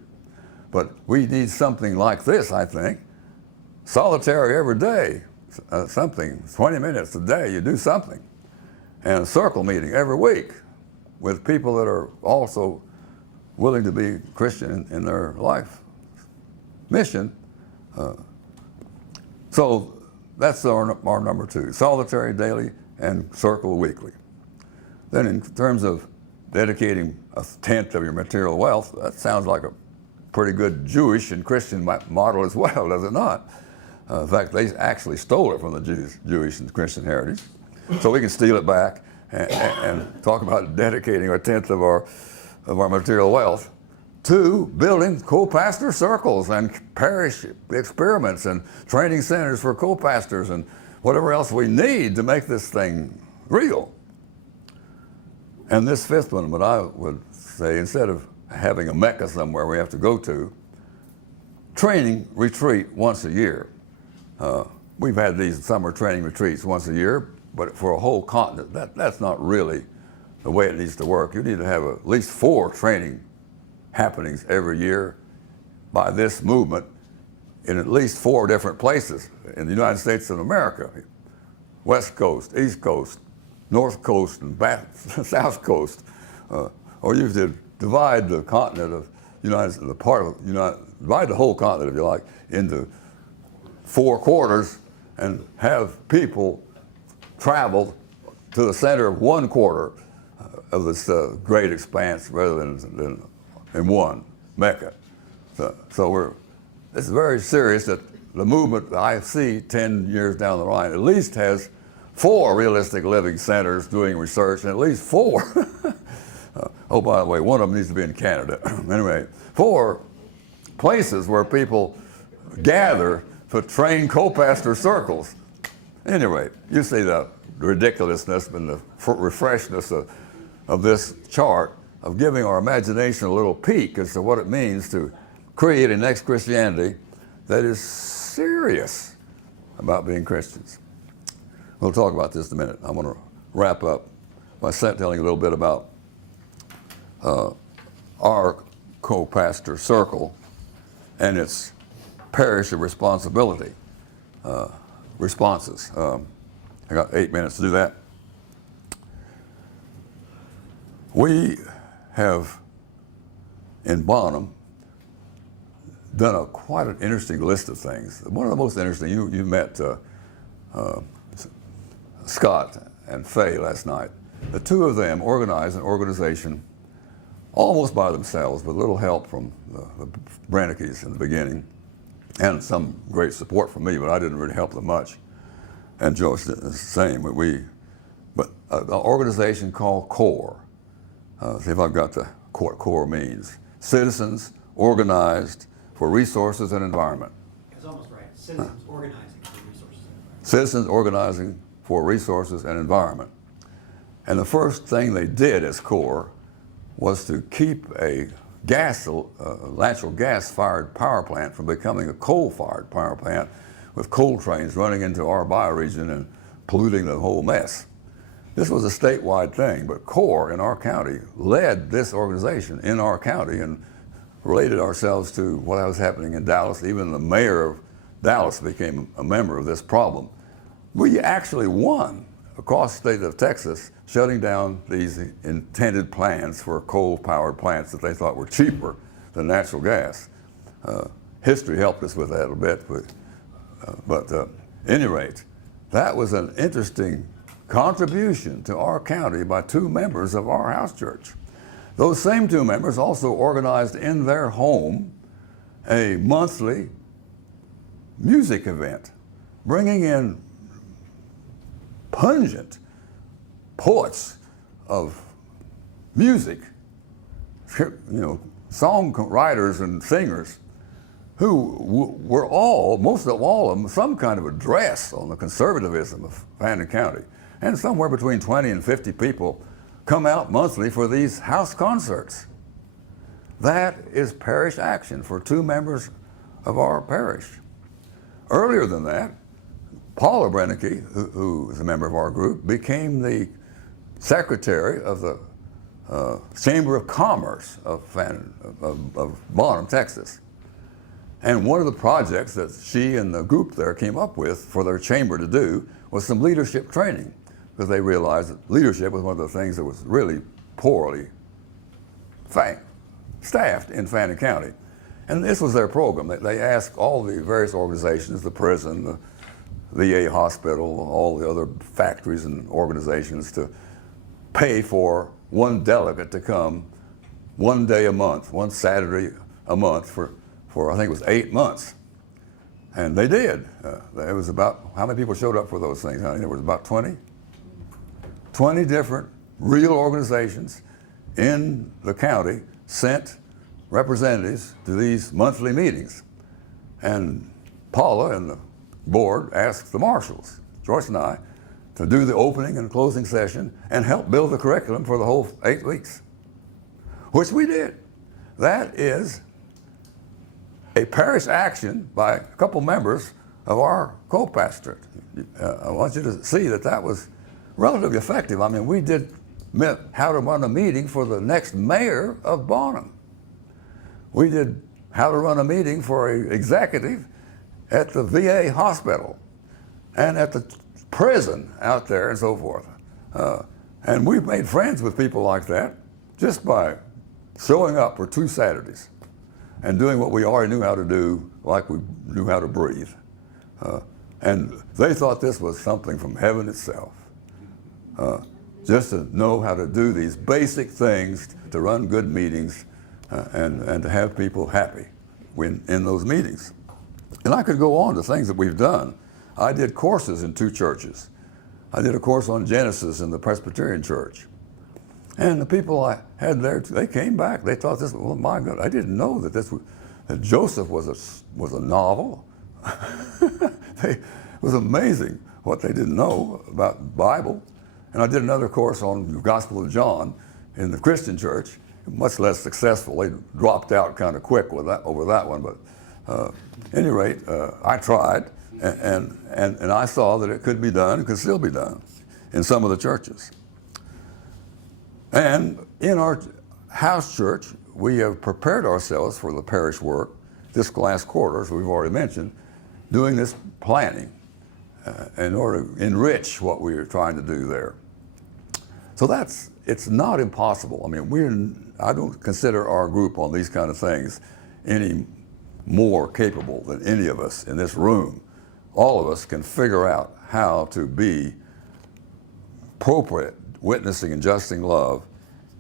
But we need something like this, I think. Solitary every day, something, 20 minutes a day, you do something. And a circle meeting every week with people that are also willing to be Christian in their life mission. So that's our number 2, solitary daily and circle weekly. Then in terms of dedicating 1/10 of your material wealth, that sounds like a pretty good Jewish and Christian model as well, does it not? In fact, they actually stole it from the Jewish and Christian heritage. So we can steal it back and talk about dedicating 1/10 of our material wealth to building co-pastor circles and parish experiments and training centers for co-pastors and whatever else we need to make this thing real. And this 5th one, what I would say, instead of having a Mecca somewhere we have to go to, training retreat once a year. We've had these summer training retreats once a year, but for a whole continent, that's not really the way it needs to work. You need to have at least 4 training happenings every year by this movement in at least 4 different places in the United States of America. West Coast, East Coast, North Coast, and South Coast. Or you could divide the continent of divide the whole continent, if you like, into 4 quarters and have people travel to the center of 1 quarter of this great expanse rather than in one, Mecca. So it's very serious that the movement that I see 10 years down the line at least has 4 realistic living centers doing research, and at least 4. Oh, by the way, one of them needs to be in Canada. Anyway, 4 places where people gather to train co-pastor circles. Anyway, you see the ridiculousness and the refreshness of this chart of giving our imagination a little peek as to what it means to create a next Christianity that is serious about being Christians. We'll talk about this in a minute. I want to wrap up by telling you a little bit about our co-pastor circle and its parish of responsibility responses. I got 8 minutes to do that. We have, in Bonham, done quite an interesting list of things. One of the most interesting, you met Scott and Faye last night. The two of them organized an organization almost by themselves with little help from the Brannickes in the beginning and some great support from me, but I didn't really help them much. And Joyce did the same. But an organization called CORE. See if I've got what CORE means. Citizens Organized for Resources and Environment. It's almost right. Citizens Organizing for Resources and Environment. Citizens Organizing for Resources and Environment. And the first thing they did as CORE was to keep a natural gas-fired power plant from becoming a coal-fired power plant with coal trains running into our bioregion and polluting the whole mess. This was a statewide thing, but CORE in our county led this organization in our county and related ourselves to what was happening in Dallas. Even the mayor of Dallas became a member of this problem. We actually won across the state of Texas, shutting down these intended plans for coal-powered plants that they thought were cheaper than natural gas. History helped us with that a little bit, but at any rate, that was an interesting contribution to our county by 2 members of our house church. Those same 2 members also organized in their home a monthly music event, bringing in pungent poets of music, song writers and singers who were most of them, some kind of address on the conservatism of Fannin County. And somewhere between 20 and 50 people come out monthly for these house concerts. That is parish action for 2 members of our parish. Earlier than that, Paula Brennicke, who is a member of our group, became the secretary of the Chamber of Commerce of Bonham, Texas. And one of the projects that she and the group there came up with for their chamber to do was some leadership training, because they realized that leadership was one of the things that was really poorly staffed in Fannin County. And this was their program. They asked all the various organizations, the prison, the VA hospital, all the other factories and organizations to pay for one delegate to come one day a month, one Saturday a month for I think it was 8 months. And they did. It was about, how many people showed up for those things? I think there was about 20? 20 different real organizations in the county sent representatives to these monthly meetings. And Paula and the board asked the marshals, Joyce and I, to do the opening and closing session and help build the curriculum for the whole 8 weeks, which we did. That is a parish action by a couple members of our co-pastorate. I want you to see that was relatively effective. I mean, we met how to run a meeting for the next mayor of Bonham. We did how to run a meeting for an executive at the VA hospital and at the prison out there and so forth. And we've made friends with people like that just by showing up for 2 Saturdays and doing what we already knew how to do, like we knew how to breathe. And they thought this was something from heaven itself. just to know how to do these basic things, to run good meetings, and to have people happy in those meetings. And I could go on to things that we've done. I did courses in 2 churches. I did a course on Genesis in the Presbyterian Church. And the people I had there, they came back. They thought this, well, my God, I didn't know that Joseph was a novel. It was amazing what they didn't know about the Bible. And I did another course on the Gospel of John in the Christian church, much less successful. They dropped out kind of quick over that one, but at any rate, I tried, and I saw that it could be done, it could still be done in some of the churches. And in our house church, we have prepared ourselves for the parish work this last quarter, as we've already mentioned, doing this planning in order to enrich what we are trying to do there. So it's not impossible. I mean, I don't consider our group on these kind of things any more capable than any of us in this room. All of us can figure out how to be appropriate witnessing and justing love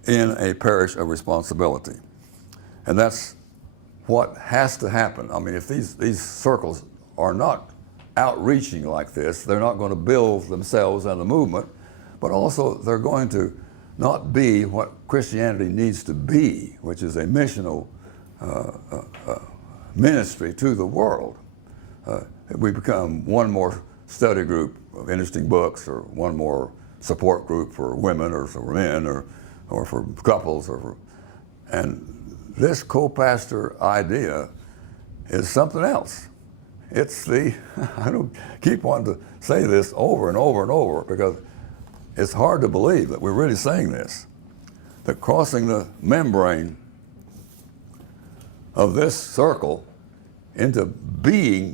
in a parish of responsibility. And that's what has to happen. I mean, if these circles are not outreaching like this, they're not going to build themselves and the movement, but also they're going to not be what Christianity needs to be, which is a missional ministry to the world. We become one more study group of interesting books, or one more support group for women or for men, or for couples, and this co-pastor idea is something else. It's I don't keep wanting to say this over and over and over, because it's hard to believe that we're really saying this, that crossing the membrane of this circle into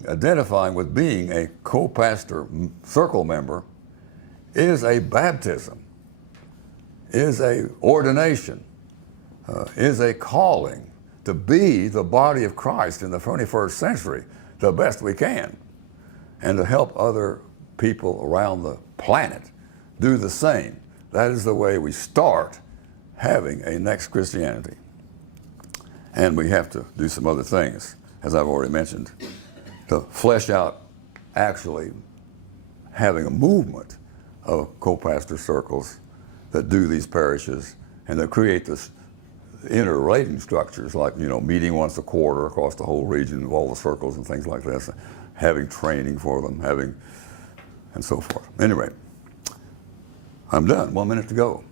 identifying with being a co-pastor circle member is a baptism, is a ordination, is a calling to be the body of Christ in the 21st century the best we can, and to help other people around the planet do the same. That is the way we start having a next Christianity. And we have to do some other things, as I've already mentioned, to flesh out actually having a movement of co-pastor circles that do these parishes and that create this interrelating structures, like, meeting once a quarter across the whole region of all the circles and things like this, having training for them, and so forth. Anyway, I'm done. 1 minute to go.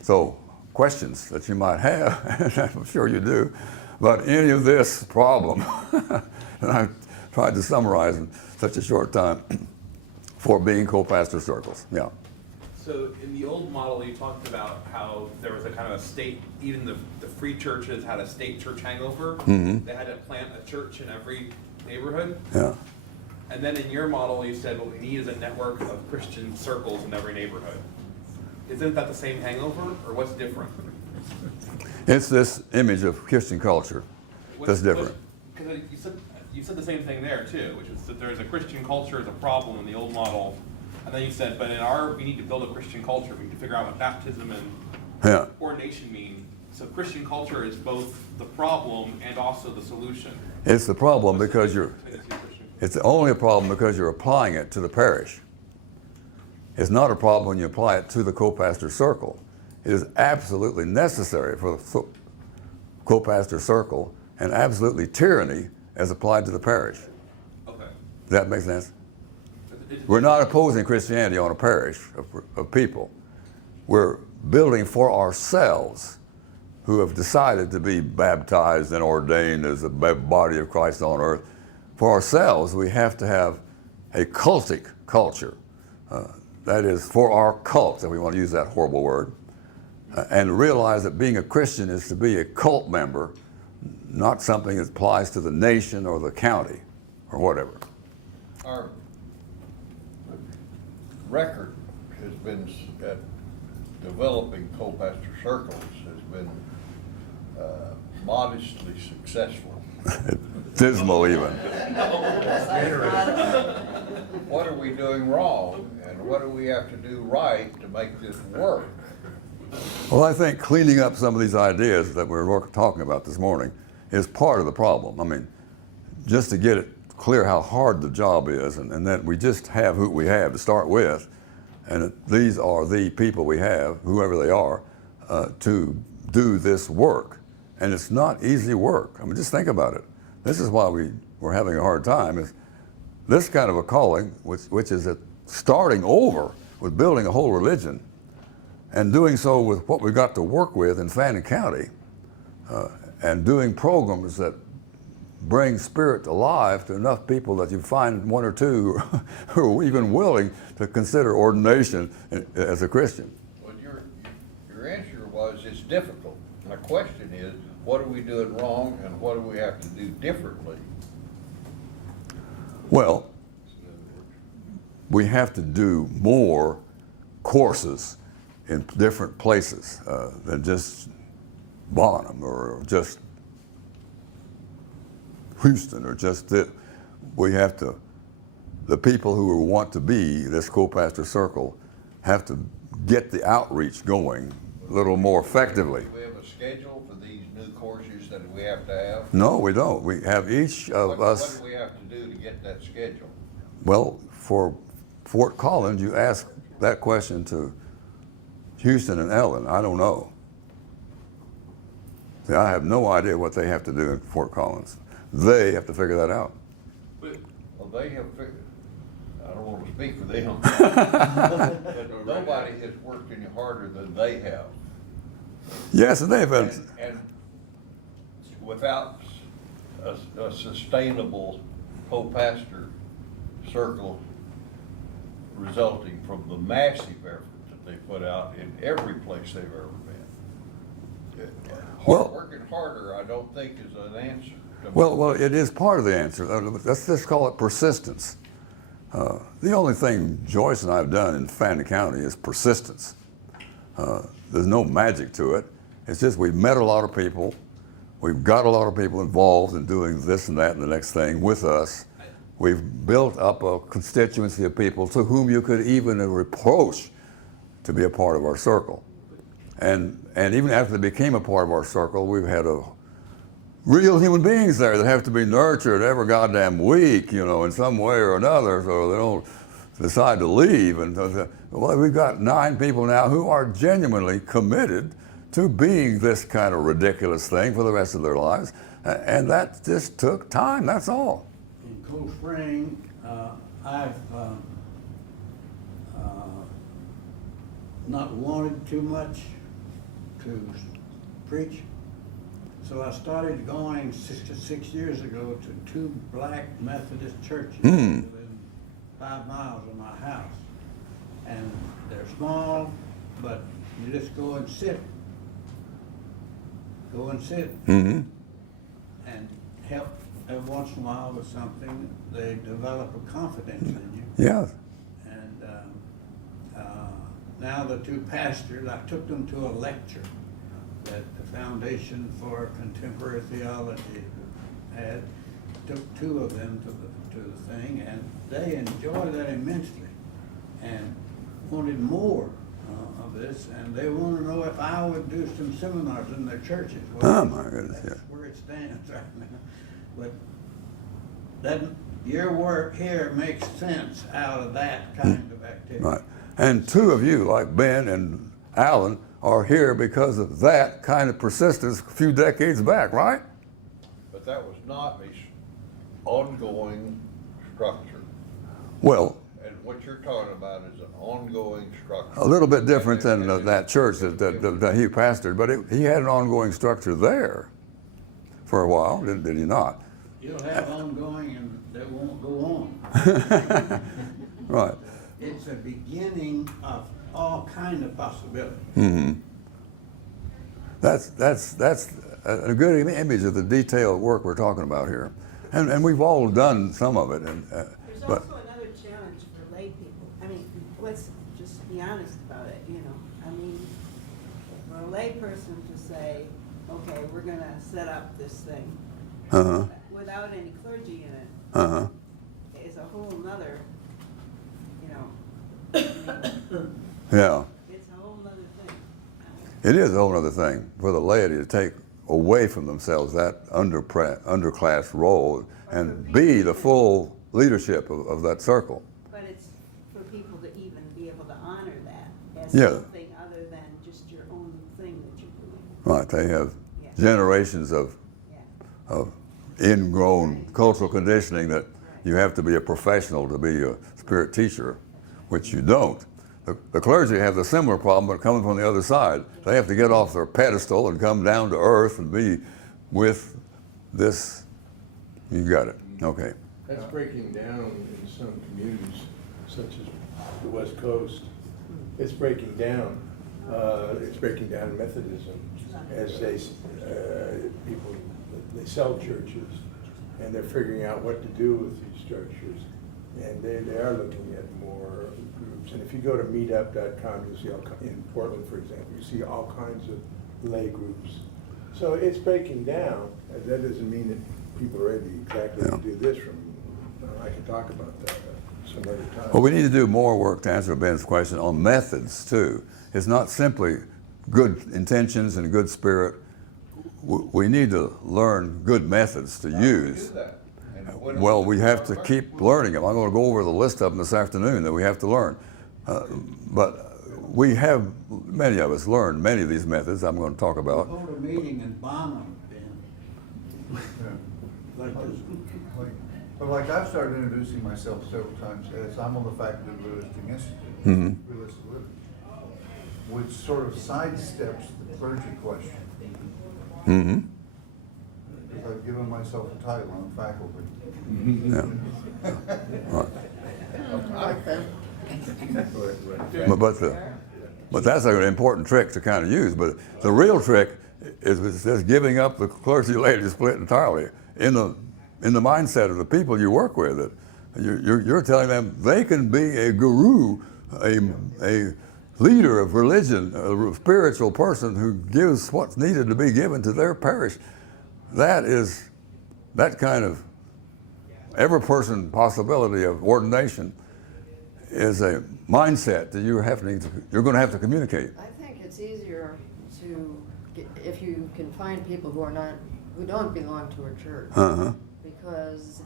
So, questions that you might have, I'm sure you do, about any of this problem that I've tried to summarize in such a short time for being co-pastor circles. Yeah. So in the old model, you talked about how there was a kind of a state, even the free churches had a state church hangover. Mm-hmm. They had to plant a church in every neighborhood. Yeah. And then in your model, you said what we need is a network of Christian circles in every neighborhood. Isn't that the same hangover, or what's different? It's this image of Christian culture that's different. Because you said the same thing there too, which is that there's a Christian culture as a problem in the old model, and then you said, but we need to build a Christian culture. We need to figure out what baptism and ordination mean. So Christian culture is both the problem and also the solution. It's the problem because it's only a problem because you're applying it to the parish. It's not a problem when you apply it to the co-pastor circle. It is absolutely necessary for the co-pastor circle, and absolutely tyranny as applied to the parish. Okay. Does that make sense? We're not opposing Christianity on a parish of people. We're building for ourselves, who have decided to be baptized and ordained as the body of Christ on earth. For ourselves, we have to have a cultic culture. That is, for our cult, if we want to use that horrible word, and realize that being a Christian is to be a cult member, not something that applies to the nation or the county or whatever. Our record has been at developing co-pastor circles has been modestly successful. Dismal even. What are we doing wrong, and what do we have to do right to make this work? Well, I think cleaning up some of these ideas that we're talking about this morning is part of the problem. I mean, just to get it clear how hard the job is, and that we just have who we have to start with, and that these are the people we have, whoever they are, to do this work. And it's not easy work. I mean, just think about it. This is why we're having a hard time, is this kind of a calling, which is starting over with building a whole religion, and doing so with what we've got to work with in Fannin County, and doing programs that bring spirit alive to enough people that you find one or two who are even willing to consider ordination as a Christian. Well, your answer was it's difficult. My question is, what are we doing wrong and what do we have to do differently? Well, we have to do more courses in different places than just Bonham or just Houston or just that. We have to, the people who want to be this co-pastor circle have to get the outreach going a little more effectively. Do we have a schedule for these new courses that we have to have? No, we don't. We have each of us. What do we have to do to get that schedule? Well, for Fort Collins, you ask that question to Houston and Ellen. I don't know. See, I have no idea what they have to do in Fort Collins. They have to figure that out. Well, they have figured, I don't want to speak for them, but nobody has worked any harder than they have. Yes, and they've been. And without a sustainable co-pastor circle resulting from the massive effort that they put out in every place they've ever been. Well- Working harder, I don't think is an answer. Well, it is part of the answer. Let's just call it persistence. The only thing Joyce and I have done in Fannin County is persistence. There's no magic to it. It's just we've met a lot of people. We've got a lot of people involved in doing this and that and the next thing with us. We've built up a constituency of people to whom you could even approach to be a part of our circle. And even after they became a part of our circle, we've had real human beings there that have to be nurtured every goddamn week, in some way or another, so they don't decide to leave. And well, we've got 9 people now who are genuinely committed to being this kind of ridiculous thing for the rest of their lives. And that just took time, that's all. In Cold Spring, I've not wanted too much to preach. So I started going 6 years ago to 2 black Methodist churches within 5 miles of my house. And they're small, but you just go and sit. Go and sit. Mm-hmm. And help every once in a while with something. They develop a confidence in you. Yeah. And now the 2 pastors, I took them to a lecture that the Foundation for Contemporary Theology had. Took 2 of them to the thing, and they enjoyed that immensely and wanted more of this, and they want to know if I would do some seminars in their churches. Well, Oh my goodness, that's yeah. where it stands right now. But that your work here makes sense out of that kind of activity. Right. And 2 of you, like Ben and Alan, are here because of that kind of persistence a few decades back, right? But that was not an ongoing structure. Well, And what you're talking about is an ongoing structure. a little bit different than that church that he pastored, but he had an ongoing structure there for a while, did he not? You'll have ongoing and they won't go on. Right. It's a beginning of all kind of possibilities. Mm-hmm. That's a good image of the detailed work we're talking about here, and we've all done some of it. There's But also another challenge for lay people. I mean, let's just be honest about it, I mean, for a lay person to say, okay, we're gonna set up this thing uh-huh, without any clergy in it uh-huh, is a whole nother, I mean, yeah. it's a whole nother thing. it is a whole other thing for the laity to take away from themselves that underclass role and be the full leadership of that circle. But it's for people to even be able to honor that as Yeah. something other than just your own thing that you're doing. Right, they have Yeah. generations of Yeah. ingrown cultural conditioning that you have to be a professional to be a spirit teacher, which you don't. The clergy have the similar problem, but coming from the other side. They have to get off their pedestal and come down to earth and be with this. You got it. Okay. That's breaking down in some communities, such as the West Coast. It's breaking down. It's breaking down Methodism as people, they sell churches and they're figuring out what to do with these structures. And they are looking at more groups. And if you go to meetup.com, you'll see in Portland, for example, you see all kinds of lay groups. So it's breaking down. That doesn't mean that people are ready exactly to do this from, I can talk about that some other time. Well, we need to do more work to answer Ben's question on methods too. It's not simply good intentions and good spirit. We need to learn good methods to use. Do that. And when- Well, we have to keep learning them. I'm going to go over the list of them this afternoon that we have to learn. But we have, many of us, learned many of these methods I'm going to talk about. Hold a meeting in Bonham, Ben. Like this. But like I've started introducing myself several times as I'm on the faculty of Realistic Institute, Mm-hmm. Realistic Living, which sort of sidesteps the clergy question. Mm-hmm. Because I've given myself a title, I'm faculty. Yeah. Right. I like that. But that's an important trick to kind of use. But the real trick is just giving up the clergy laity split entirely in the mindset of the people you work with. That you're telling them they can be a guru, a leader of religion, a spiritual person who gives what's needed to be given to their parish. That kind of every person possibility of ordination is a mindset that you're going to have to communicate. I think it's easier to, if you can find people who don't belong to a church. Uh-huh. Because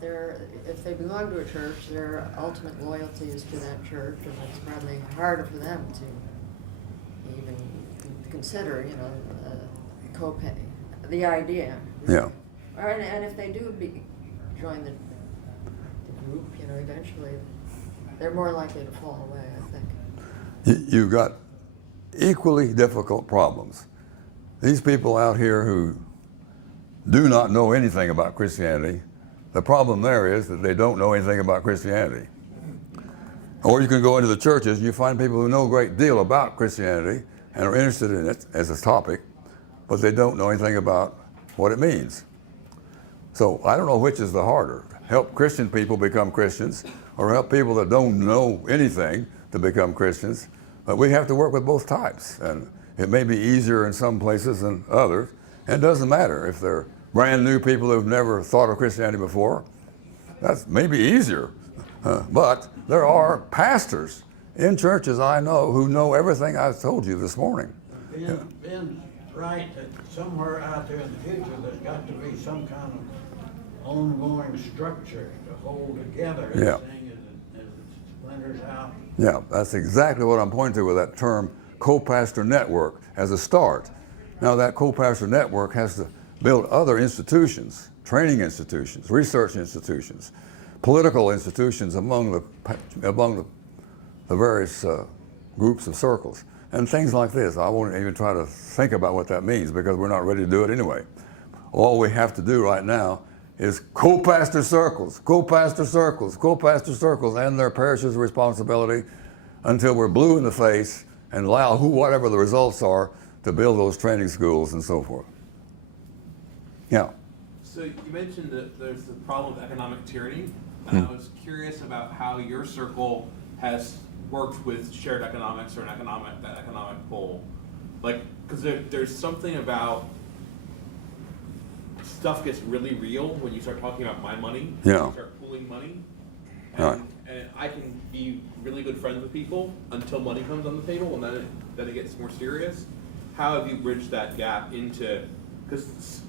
if they belong to a church, their ultimate loyalty is to that church, and it's probably harder for them to even consider, co-pay, the idea. Yeah. And if they do join the group, eventually, they're more likely to fall away, I think. You've got equally difficult problems. These people out here who do not know anything about Christianity, the problem there is that they don't know anything about Christianity. Or you can go into the churches and you find people who know a great deal about Christianity and are interested in it as a topic, but they don't know anything about what it means. So I don't know which is the harder, help Christian people become Christians or help people that don't know anything to become Christians. But we have to work with both types. And it may be easier in some places than others. And it doesn't matter if they're brand new people who've never thought of Christianity before. That's maybe easier. But there are pastors in churches I know who know everything I've told you this morning. Ben's right that somewhere out there in the future, there's got to be some kind of ongoing structure to hold together Yeah. everything as it splinters out. Yeah, that's exactly what I'm pointing to with that term co-pastor network as a start. Now that co-pastor network has to build other institutions, training institutions, research institutions, political institutions among the various groups of circles, and things like this. I won't even try to think about what that means because we're not ready to do it anyway. All we have to do right now is co-pastor circles, co-pastor circles, co-pastor circles, and their parish's responsibility until we're blue in the face and allow whatever the results are to build those training schools and so forth. Yeah. So you mentioned that there's the problem of economic tyranny, and I was curious about how your circle has worked with shared economics or that economic pull. Like, because there's something about stuff gets really real when you start talking about my money. Yeah. You start pooling money. Right. And I can be really good friends with people until money comes on the table, and then it gets more serious. how have you bridged that gap into, because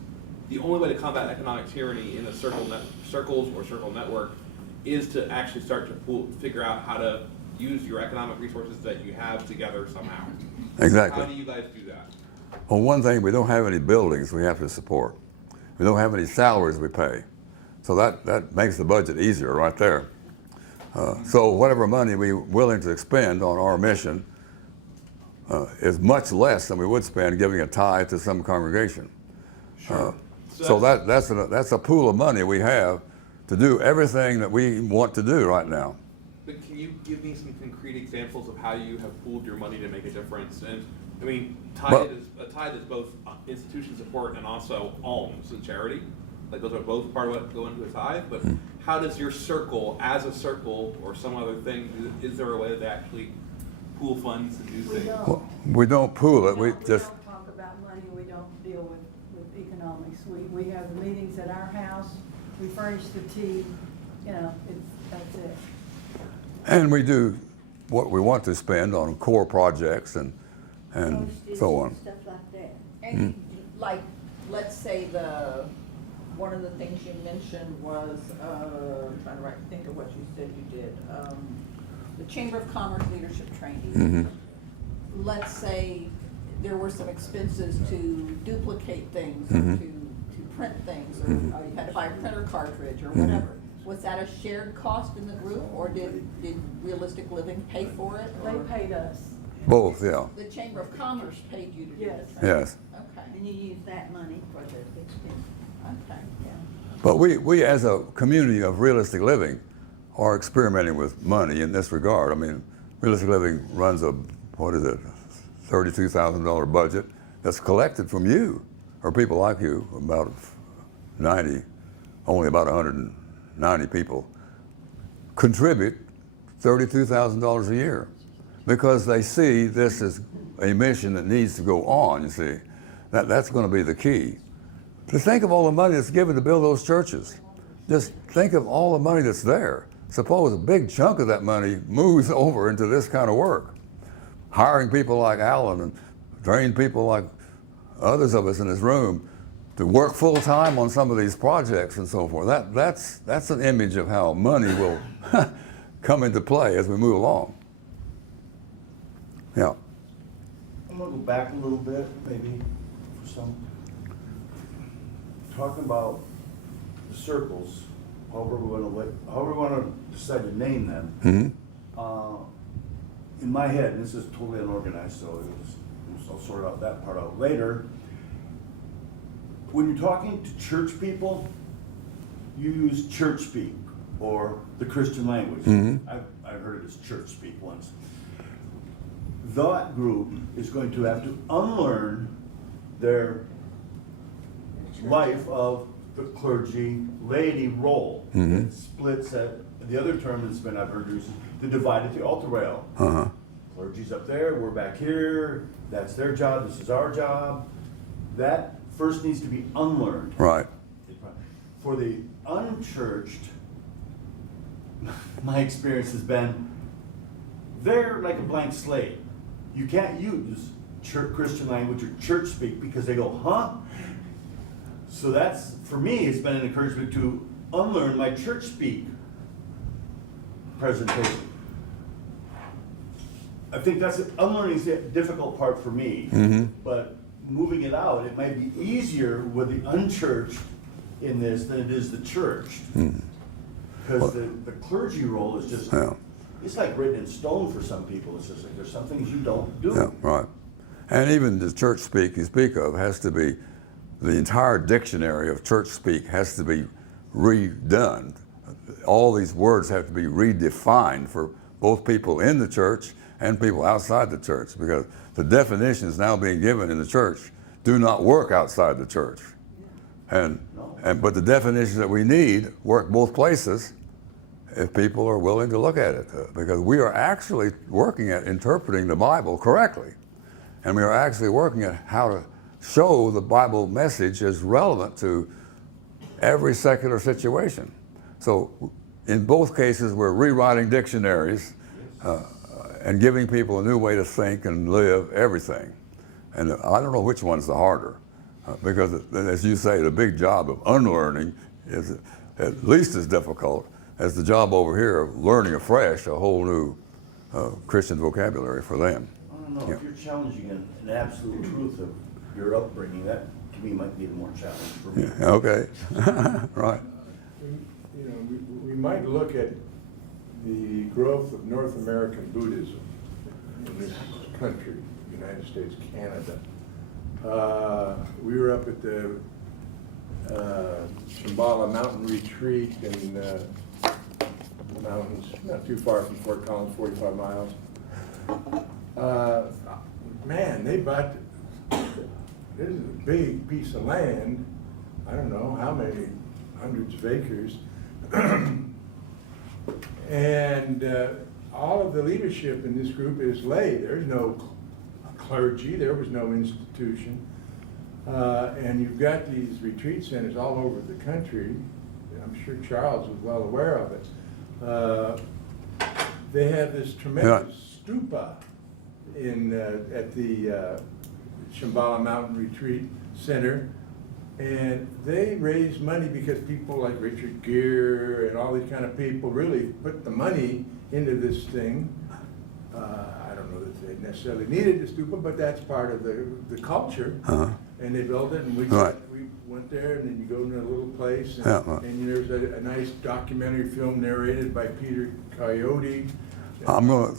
the only way to combat economic tyranny in a circles or circle network is to actually start to figure out how to use your economic resources that you have together somehow. Exactly. How do you guys do that? Well, one thing, we don't have any buildings we have to support. We don't have any salaries we pay. So that makes the budget easier right there. So whatever money we're willing to expend on our mission is much less than we would spend giving a tithe to some congregation. So that's a pool of money we have to do everything that we want to do right now. But can you give me some concrete examples of how you have pooled your money to make a difference? And I mean, tithe is both institution support and also alms and charity. Like those are both part of what go into a tithe. But how does your circle, as a circle or some other thing, is there a way to actually pool funds and do things? Well, we don't pool it. We just don't talk about money. We don't deal with economics. We have the meetings at our house. We furnish the tea. You know, that's it. and we do what we want to spend on core projects and so on. Stuff like that. And like, let's say one of the things you mentioned was, I'm trying to think of what you said you did, the Chamber of Commerce leadership training. Let's say there were some expenses to duplicate things or to print things, or you had to buy a printer cartridge or whatever. Was that a shared cost in the group, or did Realistic Living pay for it? They paid us. Both, yeah. The Chamber of Commerce paid you to do Yes. the training? Yes. Okay. And you use that money for the expense. Okay, yeah. But we as a community of Realistic Living are experimenting with money in this regard. I mean, Realistic Living runs a, $32,000 budget that's collected from you, or people like you, about 90, only about 190 people, contribute $32,000 a year because they see this as a mission that needs to go on, you see. That's going to be the key. To think of all the money that's given to build those churches. Just think of all the money that's there. Suppose a big chunk of that money moves over into this kind of work. Hiring people like Alan and training people like others of us in this room to work full time on some of these projects and so forth. That's an image of how money will come into play as we move along. Yeah. I'm gonna go back a little bit, maybe, for some. Talking about the circles, however we wanna decide to name them. In my head, and this is totally unorganized, so I'll sort out that part out later. When you're talking to church people, you use church speak or the Christian language. I've heard it as church speak once. That group is going to have to unlearn their life of the clergy laity role. It splits at the other term that's been I've heard used, the divide at the altar rail. Clergy's up there, we're back here, that's their job, this is our job. That first needs to be unlearned. Right. For the unchurched, my experience has been, they're like a blank slate. You can't use Christian language or church speak because they go, huh? So that's, for me, it's been an encouragement to unlearn my church speak presentation. I think unlearning is the difficult part for me, but moving it out, it might be easier with the unchurched in this than it is the church. Because the clergy role is just, it's like written in stone for some people. It's just like there's some things you don't do. Yeah, right. And even the church speak you speak of has to be, the entire dictionary of church speak has to be redone. All these words have to be redefined for both people in the church and people outside the church, because the definitions now being given in the church do not work outside the church. But the definitions that we need work both places if people are willing to look at it, because we are actually working at interpreting the Bible correctly, and we are actually working at how to show the Bible message as relevant to every secular situation. So in both cases, we're rewriting dictionaries and giving people a new way to think and live everything. And I don't know which one's the harder, because as you say, the big job of unlearning is at least as difficult as the job over here of learning afresh a whole new Christian vocabulary for them. I don't know, Yeah. if you're challenging an absolute truth of your upbringing, that to me might be the more challenge for me. Yeah, okay, right. You know, we might look at the growth of North American Buddhism in this country, United States, Canada. We were up at the Shambhala Mountain Retreat in the mountains, not too far from Fort Collins, 45 miles. Man, they bought, this is a big piece of land, I don't know how many hundreds of acres. And all of the leadership in this group is lay. There's no clergy, there was no institution. And you've got these retreat centers all over the country. I'm sure Charles was well aware of it. They have this tremendous stupa at the Shambhala Mountain Retreat Center. And they raise money because people like Richard Gere and all these kind of people really put the money into this thing. I don't know that they necessarily needed the stupa, but that's part of the culture. And they built it, and we went there, and then you go into a little place, and there's a nice documentary film narrated by Peter Coyote. I'm going to